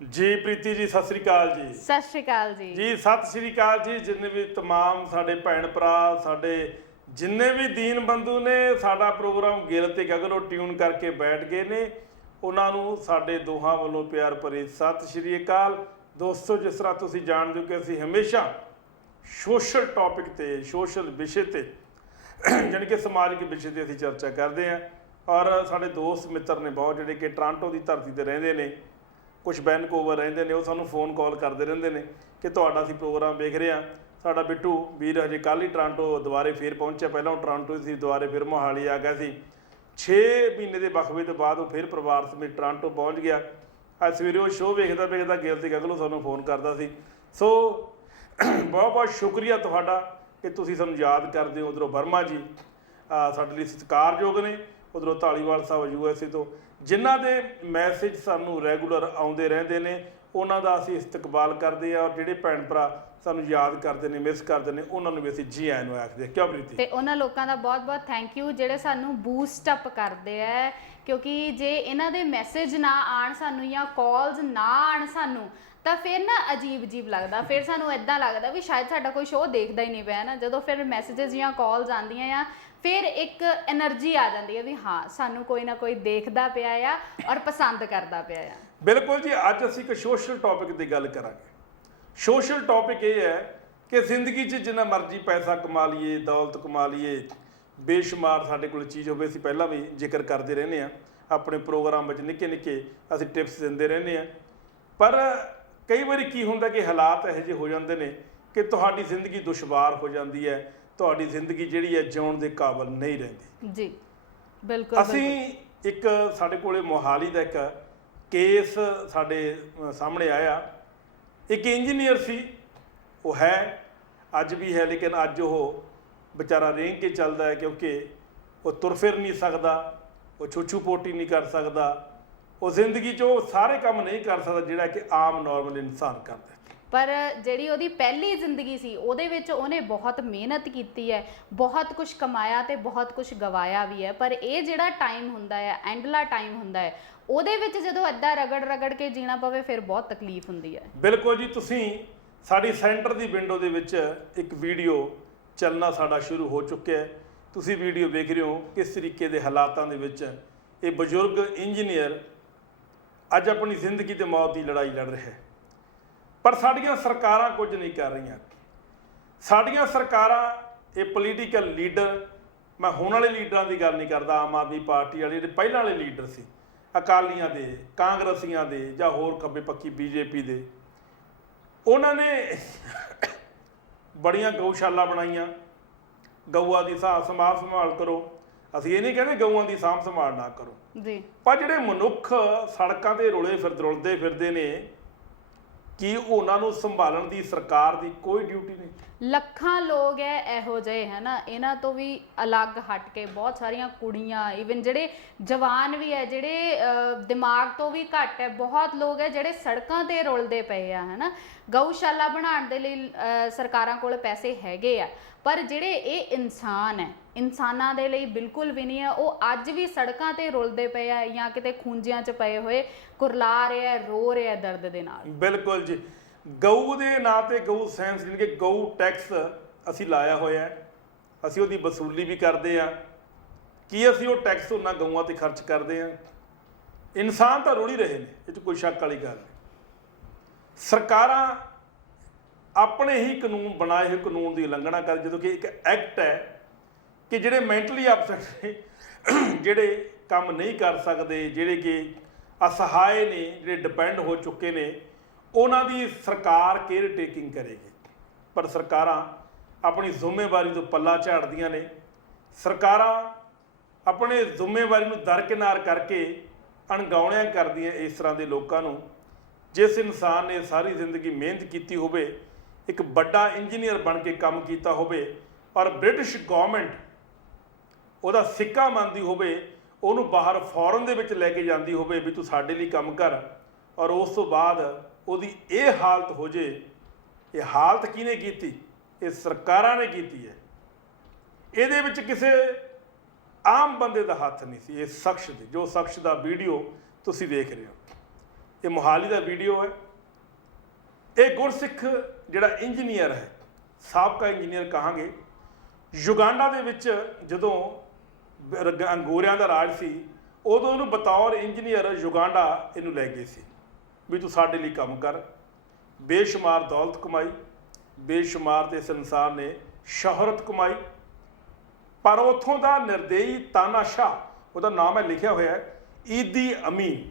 जी प्रीति जी सत श्री अकाल जी। सत श्री अकाल जी। जी सत श्री अकाल जी। जिन्ने भी तमाम साडे भैन भरा साडे जिन्ने भी दीन बंधु ने साडा प्रोग्राम गिल ते गगलों ट्यून करके बैठ गए ने, उन्हां नूं साडे दोहां वल्लों प्यार भरी सत श्री अकाल। दोस्तों, जिस तरह तुसीं जाणदे हो कि असीं हमेशा सोशल टॉपिक ते सोशल विषय ते जानी कि समाजिक विषय ते असीं चर्चा करते हैं और साडे दोस्त मित्र ने बहुत जिहड़े कि टोरंटो की धरती ते रहिंदे ने, कुछ वैनकूवर रहिंदे ने, वो सानूं फोन कॉल करते रहंदे ने कि तुहाडा असीं प्रोग्राम वेख रहे हैं। साडा बिट्टू वीर हजे कल ही टोरंटो दुबारे फिर पहुंचा, पहलां वो टोरंटो सी, दुबारे फिर मोहाली आ गया सी। 6 महीने के वक्फे तो बाद वो फिर परिवार समेत टोरंटो पहुंच गया। अज सवेरे वो शो वेखदा वेखदा गिल ते गगलों सानूं फोन करदा सी। सो बहुत बहुत शुक्रिया तुहाडा कि तुसीं सानूं याद करदे हो। उधरों वर्मा जी साडे लई सत्कारयोग ने, उधरों धालीवाल साहब USA तो, जिन्हां दे मैसेज सानूं रैगूलर आउंदे रहिंदे ने, उन्हां दा असीं इस्तकबाल करदे आ। और जिहड़े भैन भरा सानूं याद करदे ने, मिस करदे ने, उन्हां नूं भी असीं जी आਇਆਂ ਨੂੰ आखदे। क्यों प्रीति? ते उन्हां लोकां दा बहुत बहुत थैंक यू जिहड़े सानूं बूस्ट अप करदे आ, क्योंकि जे इन्हां दे मैसेज ना आण सानूं या कॉल्स ना आण सानूं ਤਾਂ ਫਿਰ ਨਾ ਅਜੀਬ ਲੱਗਦਾ। ਫਿਰ ਸਾਨੂੰ ਇਦਾਂ ਲੱਗਦਾ ਵੀ ਸ਼ਾਇਦ ਸਾਡਾ ਕੋਈ ਸ਼ੋਅ ਦੇਖਦਾ ਹੀ ਨਹੀਂ ਪਿਆ ਨਾ। ਜਦੋਂ ਫਿਰ ਮੈਸੇजेस ਜਾਂ ਕਾਲਸ ਆਉਂਦੀਆਂ ਆ, ਫਿਰ ਇੱਕ એનર્ਜੀ ਆ ਜਾਂਦੀ ਹੈ ਵੀ ਹਾਂ ਸਾਨੂੰ ਕੋਈ ਨਾ ਕੋਈ ਦੇਖਦਾ ਪਿਆ ਆ ਔਰ ਪਸੰਦ ਕਰਦਾ ਪਿਆ ਆ। ਬਿਲਕੁਲ ਜੀ। ਅੱਜ ਅਸੀਂ ਇੱਕ ਸੋਸ਼ਲ ਟੌਪਿਕ ਦੀ ਗੱਲ ਕਰਾਂਗੇ। ਸੋਸ਼ਲ ਟੌਪਿਕ ਇਹ ਹੈ ਕਿ ਜ਼ਿੰਦਗੀ 'ਚ ਜਿੰਨਾ ਮਰਜ਼ੀ ਪੈਸਾ ਕਮਾ ਲਈਏ, ਦੌਲਤ ਕਮਾ ਲਈਏ, ਬੇਸ਼ੁਮਾਰ ਸਾਡੇ ਕੋਲ ਚੀਜ਼ ਹੋਵੇ, ਅਸੀਂ ਪਹਿਲਾਂ ਵੀ ਜ਼ਿਕਰ ਕਰਦੇ ਰਹਿੰਦੇ ਹਾਂ ਆਪਣੇ ਪ੍ਰੋਗਰਾਮ ਵਿੱਚ, ਨਿੱਕੇ ਨਿੱਕੇ ਅਸੀਂ ਟਿਪਸ ਦਿੰਦੇ ਰਹਿੰਦੇ ਹਾਂ। ਪਰ ਕਈ ਵਾਰੀ ਕੀ ਹੁੰਦਾ ਕਿ ਹਾਲਾਤ ਇਹੋ ਜਿਹੇ ਹੋ ਜਾਂਦੇ ਨੇ ਕਿ ਤੁਹਾਡੀ ਜ਼ਿੰਦਗੀ ਦੁਸ਼ਵਾਰ ਹੋ ਜਾਂਦੀ ਹੈ, ਤੁਹਾਡੀ ਜ਼ਿੰਦਗੀ ਜਿਹੜੀ ਹੈ ਜਿਉਣ ਦੇ ਕਾਬਿਲ ਨਹੀਂ ਰਹਿੰਦੀ। ਜੀ ਬਿਲਕੁਲ। ਅਸੀਂ ਇੱਕ ਸਾਡੇ ਕੋਲੇ ਮੋਹਾਲੀ ਦਾ ਇੱਕ ਕੇਸ ਸਾਡੇ ਸਾਹਮਣੇ ਆਇਆ। ਇੱਕ ਇੰਜੀਨੀਅਰ ਸੀ, ਉਹ ਹੈ ਅੱਜ ਵੀ ਹੈ, ਲੇਕਿਨ ਅੱਜ ਉਹ ਵਿਚਾਰਾ ਰੇਂਗ ਕੇ ਚੱਲਦਾ ਹੈ ਕਿਉਂਕਿ ਉਹ ਤੁਰ ਫਿਰ ਨਹੀਂ ਸਕਦਾ, ਉਹ ਛੂਛੂ ਪੋਟੀ ਨਹੀਂ ਕਰ ਸਕਦਾ, ਉਹ ਜ਼ਿੰਦਗੀ 'ਚ ਉਹ ਸਾਰੇ ਕੰਮ ਨਹੀਂ ਕਰ ਸਕਦਾ ਜਿਹੜਾ ਕਿ ਆਮ ਨੋਰਮਲ ਇਨਸਾਨ ਕਰਦਾ। ਪਰ ਜਿਹੜੀ ਉਹਦੀ ਪਹਿਲੀ ਜ਼ਿੰਦਗੀ ਸੀ ਉਹਦੇ ਵਿੱਚ ਉਹਨੇ ਬਹੁਤ ਮਿਹਨਤ ਕੀਤੀ ਹੈ, ਬਹੁਤ ਕੁਝ ਕਮਾਇਆ ਤੇ ਬਹੁਤ ਕੁਝ ਗਵਾਇਆ ਵੀ ਹੈ। ਪਰ ਇਹ ਜਿਹੜਾ ਟਾਈਮ ਹੁੰਦਾ ਹੈ, ਐਂਡਲਾ ਟਾਈਮ ਹੁੰਦਾ ਹੈ, ਉਹਦੇ ਵਿੱਚ ਜਦੋਂ ਇੱਦਾਂ ਰਗੜ ਕੇ ਜੀਣਾ ਪਵੇ ਫਿਰ ਬਹੁਤ ਤਕਲੀਫ ਹੁੰਦੀ ਹੈ। ਬਿਲਕੁਲ ਜੀ। ਤੁਸੀਂ ਸਾਡੀ ਸੈਂਟਰ ਦੀ ਵਿੰਡੋ ਦੇ ਵਿੱਚ ਇੱਕ ਵੀਡੀਓ ਚੱਲਣਾ ਸਾਡਾ ਸ਼ੁਰੂ ਹੋ ਚੁੱਕਿਆ ਹੈ। ਤੁਸੀਂ ਵੀਡੀਓ ਵੇਖ ਰਹੇ ਹੋ ਕਿਸ ਤਰੀਕੇ ਦੇ ਹਾਲਾਤਾਂ ਦੇ ਵਿੱਚ ਇਹ ਬਜ਼ੁਰਗ ਇੰਜੀਨੀਅਰ ਅੱਜ ਆਪਣੀ ਜ਼ਿੰਦਗੀ ਤੇ ਮੌਤ ਦੀ ਲੜਾਈ ਲੜ ਰਿਹਾ ਹੈ। ਪਰ ਸਾਡੀਆਂ ਸਰਕਾਰਾਂ ਕੁਝ ਨਹੀਂ ਕਰ ਰਹੀਆਂ। ਸਾਡੀਆਂ ਸਰਕਾਰਾਂ, ਇਹ ਪੋਲੀਟੀਕਲ ਲੀਡਰ, ਮੈਂ ਹੁਣ ਵਾਲੇ ਲੀਡਰਾਂ ਦੀ ਗੱਲ ਨਹੀਂ ਕਰਦਾ, ਆਮ ਆਦਮੀ ਪਾਰਟੀ ਵਾਲੇ ਜਿਹੜੇ ਪਹਿਲਾਂ ਵਾਲੇ ਲੀਡਰ ਸੀ, ਅਕਾਲੀਆਂ ਦੇ, ਕਾਂਗਰਸੀਆਂ ਦੇ ਜਾਂ ਹੋਰ ਖੱਬੇ ਪੱਖੀ BJP ਦੇ, ਉਹਨਾਂ ਨੇ ਬੜੀਆਂ ਗਊਸ਼ਾਲਾ ਬਣਾਈਆਂ। ਗਊਆਂ ਦੀ ਸੰਭਾਲ ਸੰਭਾਲ ਕਰੋ। ਅਸੀਂ ਇਹ ਨਹੀਂ ਕਹਿੰਦੇ ਗਊਆਂ ਦੀ ਸਾਂਭ ਸੰਭਾਲ ਨਾ ਕਰੋ ਜੀ, ਪਰ ਜਿਹੜੇ ਮਨੁੱਖ ਸੜਕਾਂ 'ਤੇ ਰੁਲਦੇ ਫਿਰਦੇ ਨੇ, ਕੀ ਉਹਨਾਂ ਨੂੰ ਸੰਭਾਲਣ ਦੀ ਸਰਕਾਰ ਦੀ ਕੋਈ ਡਿਊਟੀ ਨਹੀਂ? ਲੱਖਾਂ ਲੋਕ ਹੈ ਇਹੋ ਜਿਹੇ ਹੈ ਨਾ, ਇਹਨਾਂ ਤੋਂ ਵੀ ਅਲੱਗ ਹਟ ਕੇ ਬਹੁਤ ਸਾਰੀਆਂ ਕੁੜੀਆਂ, ਈਵਨ ਜਿਹੜੇ ਜਵਾਨ ਵੀ ਹੈ, ਜਿਹੜੇ ਦਿਮਾਗ ਤੋਂ ਵੀ ਘੱਟ ਹੈ, ਬਹੁਤ ਲੋਕ ਹੈ ਜਿਹੜੇ ਸੜਕਾਂ 'ਤੇ ਰੁਲਦੇ ਪਏ ਆ, ਹੈ ਨਾ। ਗਊਸ਼ਾਲਾ ਬਣਾਉਣ ਦੇ ਲਈ ਸਰਕਾਰਾਂ ਕੋਲ ਪੈਸੇ ਹੈਗੇ ਆ, ਪਰ ਜਿਹੜੇ ਇਹ ਇਨਸਾਨ ਹੈ, ਇਨਸਾਨਾਂ ਦੇ ਲਈ ਬਿਲਕੁਲ ਵੀ ਨਹੀਂ ਹੈ। ਉਹ ਅੱਜ ਵੀ ਸੜਕਾਂ 'ਤੇ ਰੁਲਦੇ ਪਏ ਆ ਜਾਂ ਕਿਤੇ ਖੂੰਜਿਆਂ 'ਚ ਪਏ ਹੋਏ ਕੁਰਲਾ ਰਿਹਾ, ਰੋ ਰਿਹਾ ਦਰਦ ਦੇ ਨਾਲ। ਬਿਲਕੁਲ ਜੀ। ਗਊ ਦੇ ਨਾਂ 'ਤੇ ਗਊ ਸੈਂਸ ਜਾਣੀ ਕਿ ਗਊ ਟੈਕਸ ਅਸੀਂ ਲਾਇਆ ਹੋਇਆ, ਅਸੀਂ ਉਹਦੀ ਵਸੂਲੀ ਵੀ ਕਰਦੇ ਹਾਂ। ਕੀ ਅਸੀਂ ਉਹ ਟੈਕਸ ਉਹਨਾਂ ਗਊਆਂ 'ਤੇ ਖਰਚ ਕਰਦੇ ਹਾਂ? ਇਨਸਾਨ ਤਾਂ ਰੁਲ ਹੀ ਰਹੇ ਨੇ, ਇਹ 'ਚ ਕੋਈ ਸ਼ੱਕ ਵਾਲੀ ਗੱਲ ਨਹੀਂ। ਸਰਕਾਰਾਂ ਆਪਣੇ ਹੀ ਕਾਨੂੰਨ ਬਣਾਏ ਹੋਏ ਕਾਨੂੰਨ ਦੀ ਉਲੰਘਣਾ ਕਰ, ਜਦੋਂ ਕਿ ਇੱਕ ਐਕਟ ਹੈ ਕਿ ਜਿਹੜੇ ਮੈਂਟਲੀ ਅਪਸੈਟ ਨੇ, ਜਿਹੜੇ ਕੰਮ ਨਹੀਂ ਕਰ ਸਕਦੇ, ਜਿਹੜੇ ਕਿ ਅਸਹਾਏ ਨੇ, ਜਿਹੜੇ ਡਿਪੈਂਡ ਹੋ ਚੁੱਕੇ ਨੇ, ਉਹਨਾਂ ਦੀ ਸਰਕਾਰ ਕੇਅਰ ਟੇਕਿੰਗ ਕਰੇਗੀ। ਪਰ ਸਰਕਾਰਾਂ ਆਪਣੀ ਜ਼ਿੰਮੇਵਾਰੀ ਤੋਂ ਪੱਲਾ ਝਾੜਦੀਆਂ ਨੇ। ਸਰਕਾਰਾਂ ਆਪਣੇ ਜ਼ਿੰਮੇਵਾਰੀ ਨੂੰ ਦਰਕਿਨਾਰ ਕਰਕੇ ਅਣਗੌਲਿਆਂ ਕਰਦੀਆਂ ਇਸ ਤਰ੍ਹਾਂ ਦੇ ਲੋਕਾਂ ਨੂੰ। ਜਿਸ ਇਨਸਾਨ ਨੇ ਸਾਰੀ ਜ਼ਿੰਦਗੀ ਮਿਹਨਤ ਕੀਤੀ ਹੋਵੇ, ਇੱਕ ਵੱਡਾ ਇੰਜੀਨੀਅਰ ਬਣ ਕੇ ਕੰਮ ਕੀਤਾ ਹੋਵੇ ਔਰ ਬ੍ਰਿਟਿਸ਼ ਗੌਰਮੈਂਟ ਉਹਦਾ ਸਿੱਕਾ ਮੰਨਦੀ ਹੋਵੇ, ਉਹਨੂੰ ਬਾਹਰ ਫੋਰਨ ਦੇ ਵਿੱਚ ਲੈ ਕੇ ਜਾਂਦੀ ਹੋਵੇ ਵੀ ਤੂੰ ਸਾਡੇ ਲਈ ਕੰਮ ਕਰ, ਔਰ ਉਸ ਤੋਂ ਬਾਅਦ ਉਹਦੀ ਇਹ ਹਾਲਤ ਹੋ ਜੇ। ਇਹ ਹਾਲਤ ਕਿਹਨੇ ਕੀਤੀ? ਇਹ ਸਰਕਾਰਾਂ ਨੇ ਕੀਤੀ ਹੈ। ਇਹਦੇ ਵਿੱਚ ਕਿਸੇ ਆਮ ਬੰਦੇ ਦਾ ਹੱਥ ਨਹੀਂ ਸੀ। ਇਹ ਸ਼ਖਸ ਦੀ, ਜੋ ਸ਼ਖਸ ਦਾ ਵੀਡੀਓ ਤੁਸੀਂ ਦੇਖ ਰਹੇ ਹੋ, ਇਹ ਮੋਹਾਲੀ ਦਾ ਵੀਡੀਓ ਹੈ। ਇਹ ਗੁਰਸਿੱਖ ਜਿਹੜਾ ਇੰਜੀਨੀਅਰ ਹੈ, ਸਾਬਕਾ ਇੰਜੀਨੀਅਰ ਕਹਾਂਗੇ, ਯੁਗਾਂਡਾ ਦੇ ਵਿੱਚ ਜਦੋਂ ਗੋਰਿਆਂ ਦਾ ਰਾਜ ਸੀ ਉਦੋਂ ਇਹਨੂੰ ਬਤੌਰ ਇੰਜੀਨੀਅਰ ਯੁਗਾਂਡਾ ਇਹਨੂੰ ਲੈ ਗਏ ਸੀ ਵੀ ਤੂੰ ਸਾਡੇ ਲਈ ਕੰਮ ਕਰ। ਬੇਸ਼ੁਮਾਰ ਦੌਲਤ ਕਮਾਈ, ਬੇਸ਼ੁਮਾਰ ਤੇ ਇਸ ਇਨਸਾਨ ਨੇ ਸ਼ੋਹਰਤ ਕਮਾਈ, ਪਰ ਉੱਥੋਂ ਦਾ ਨਿਰਦੇਈ ਤਾਨਾਸ਼ਾਹ, ਉਹਦਾ ਨਾਮ ਹੈ ਲਿਖਿਆ ਹੋਇਆ ਹੈ, ਈਦੀ ਅਮੀਨ।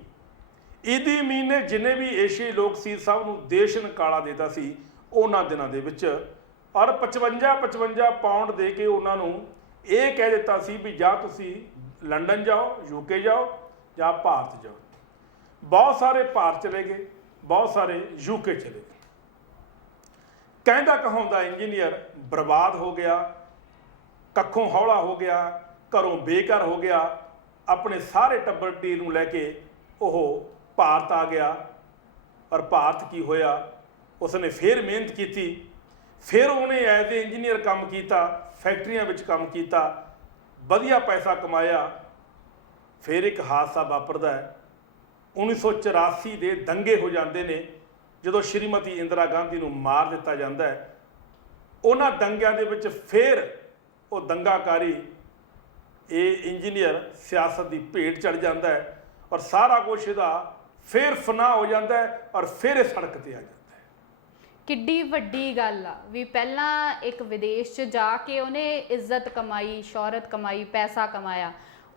ਈਦੀ ਅਮੀਨ ਨੇ ਜਿੰਨੇ ਵੀ ਏਸ਼ੀਆਈ ਲੋਕ ਸੀ ਸਭ ਨੂੰ ਦੇਸ਼ ਨਿਕਾਲਾ ਦਿੱਤਾ ਸੀ ਉਹਨਾਂ ਦਿਨਾਂ ਦੇ ਵਿੱਚ, ਔਰ 55 ਪਾਉਂਡ ਦੇ ਕੇ ਉਹਨਾਂ ਨੂੰ ਇਹ ਕਹਿ ਦਿੱਤਾ ਸੀ ਵੀ ਜਾਂ ਤੁਸੀਂ ਲੰਡਨ ਜਾਓ, UK ਜਾਓ, ਜਾਂ ਭਾਰਤ ਜਾਓ। ਬਹੁਤ ਸਾਰੇ ਭਾਰਤ ਚਲੇ ਗਏ, ਬਹੁਤ ਸਾਰੇ UK ਚਲੇ ਗਏ। ਕਹਿੰਦਾ ਕਹਾਉਂਦਾ ਇੰਜੀਨੀਅਰ ਬਰਬਾਦ ਹੋ ਗਿਆ, ਕੱਖੋਂ ਹੌਲਾ ਹੋ ਗਿਆ, ਘਰੋਂ ਬੇਘਰ ਹੋ ਗਿਆ, ਆਪਣੇ ਸਾਰੇ ਟੱਬਰ ਟੀਰ ਨੂੰ ਲੈ ਕੇ ਉਹ ਭਾਰਤ ਆ ਗਿਆ। ਔਰ ਭਾਰਤ ਕੀ ਹੋਇਆ, ਉਸਨੇ ਫਿਰ ਮਿਹਨਤ ਕੀਤੀ, ਫਿਰ ਉਹਨੇ ਐਜ਼ ਏ ਇੰਜੀਨੀਅਰ ਕੰਮ ਕੀਤਾ, ਫੈਕਟਰੀਆਂ ਵਿੱਚ ਕੰਮ ਕੀਤਾ, ਵਧੀਆ ਪੈਸਾ ਕਮਾਇਆ। ਫਿਰ ਇੱਕ ਹਾਦਸਾ ਵਾਪਰਦਾ ਹੈ। 1984 ਦੇ ਦੰਗੇ ਹੋ ਜਾਂਦੇ ਨੇ ਜਦੋਂ ਸ਼੍ਰੀਮਤੀ ਇੰਦਰਾ ਗਾਂਧੀ ਨੂੰ ਮਾਰ ਦਿੱਤਾ ਜਾਂਦਾ ਹੈ। ਉਹਨਾਂ ਦੰਗਿਆਂ ਦੇ ਵਿੱਚ ਫਿਰ ਉਹ ਦੰਗਾਕਾਰੀ ਇਹ ਇੰਜੀਨੀਅਰ ਸਿਆਸਤ ਦੀ ਭੇਟ ਚੜ੍ਹ ਜਾਂਦਾ ਹੈ ਔਰ ਸਾਰਾ ਕੁਛ ਇਹਦਾ ਫਿਰ ਫਨਾ ਹੋ ਜਾਂਦਾ ਹੈ ਔਰ ਫਿਰ ਇਹ ਸੜਕ ਤੇ ਆ ਜਾਂਦਾ। ਕਿੱਡੀ ਵੱਡੀ ਗੱਲ ਆ ਵੀ ਪਹਿਲਾਂ ਇੱਕ ਵਿਦੇਸ਼ 'ਚ ਜਾ ਕੇ ਉਹਨੇ ਇੱਜ਼ਤ ਕਮਾਈ, ਸ਼ੌਹਰਤ ਕਮਾਈ, ਪੈਸਾ ਕਮਾਇਆ,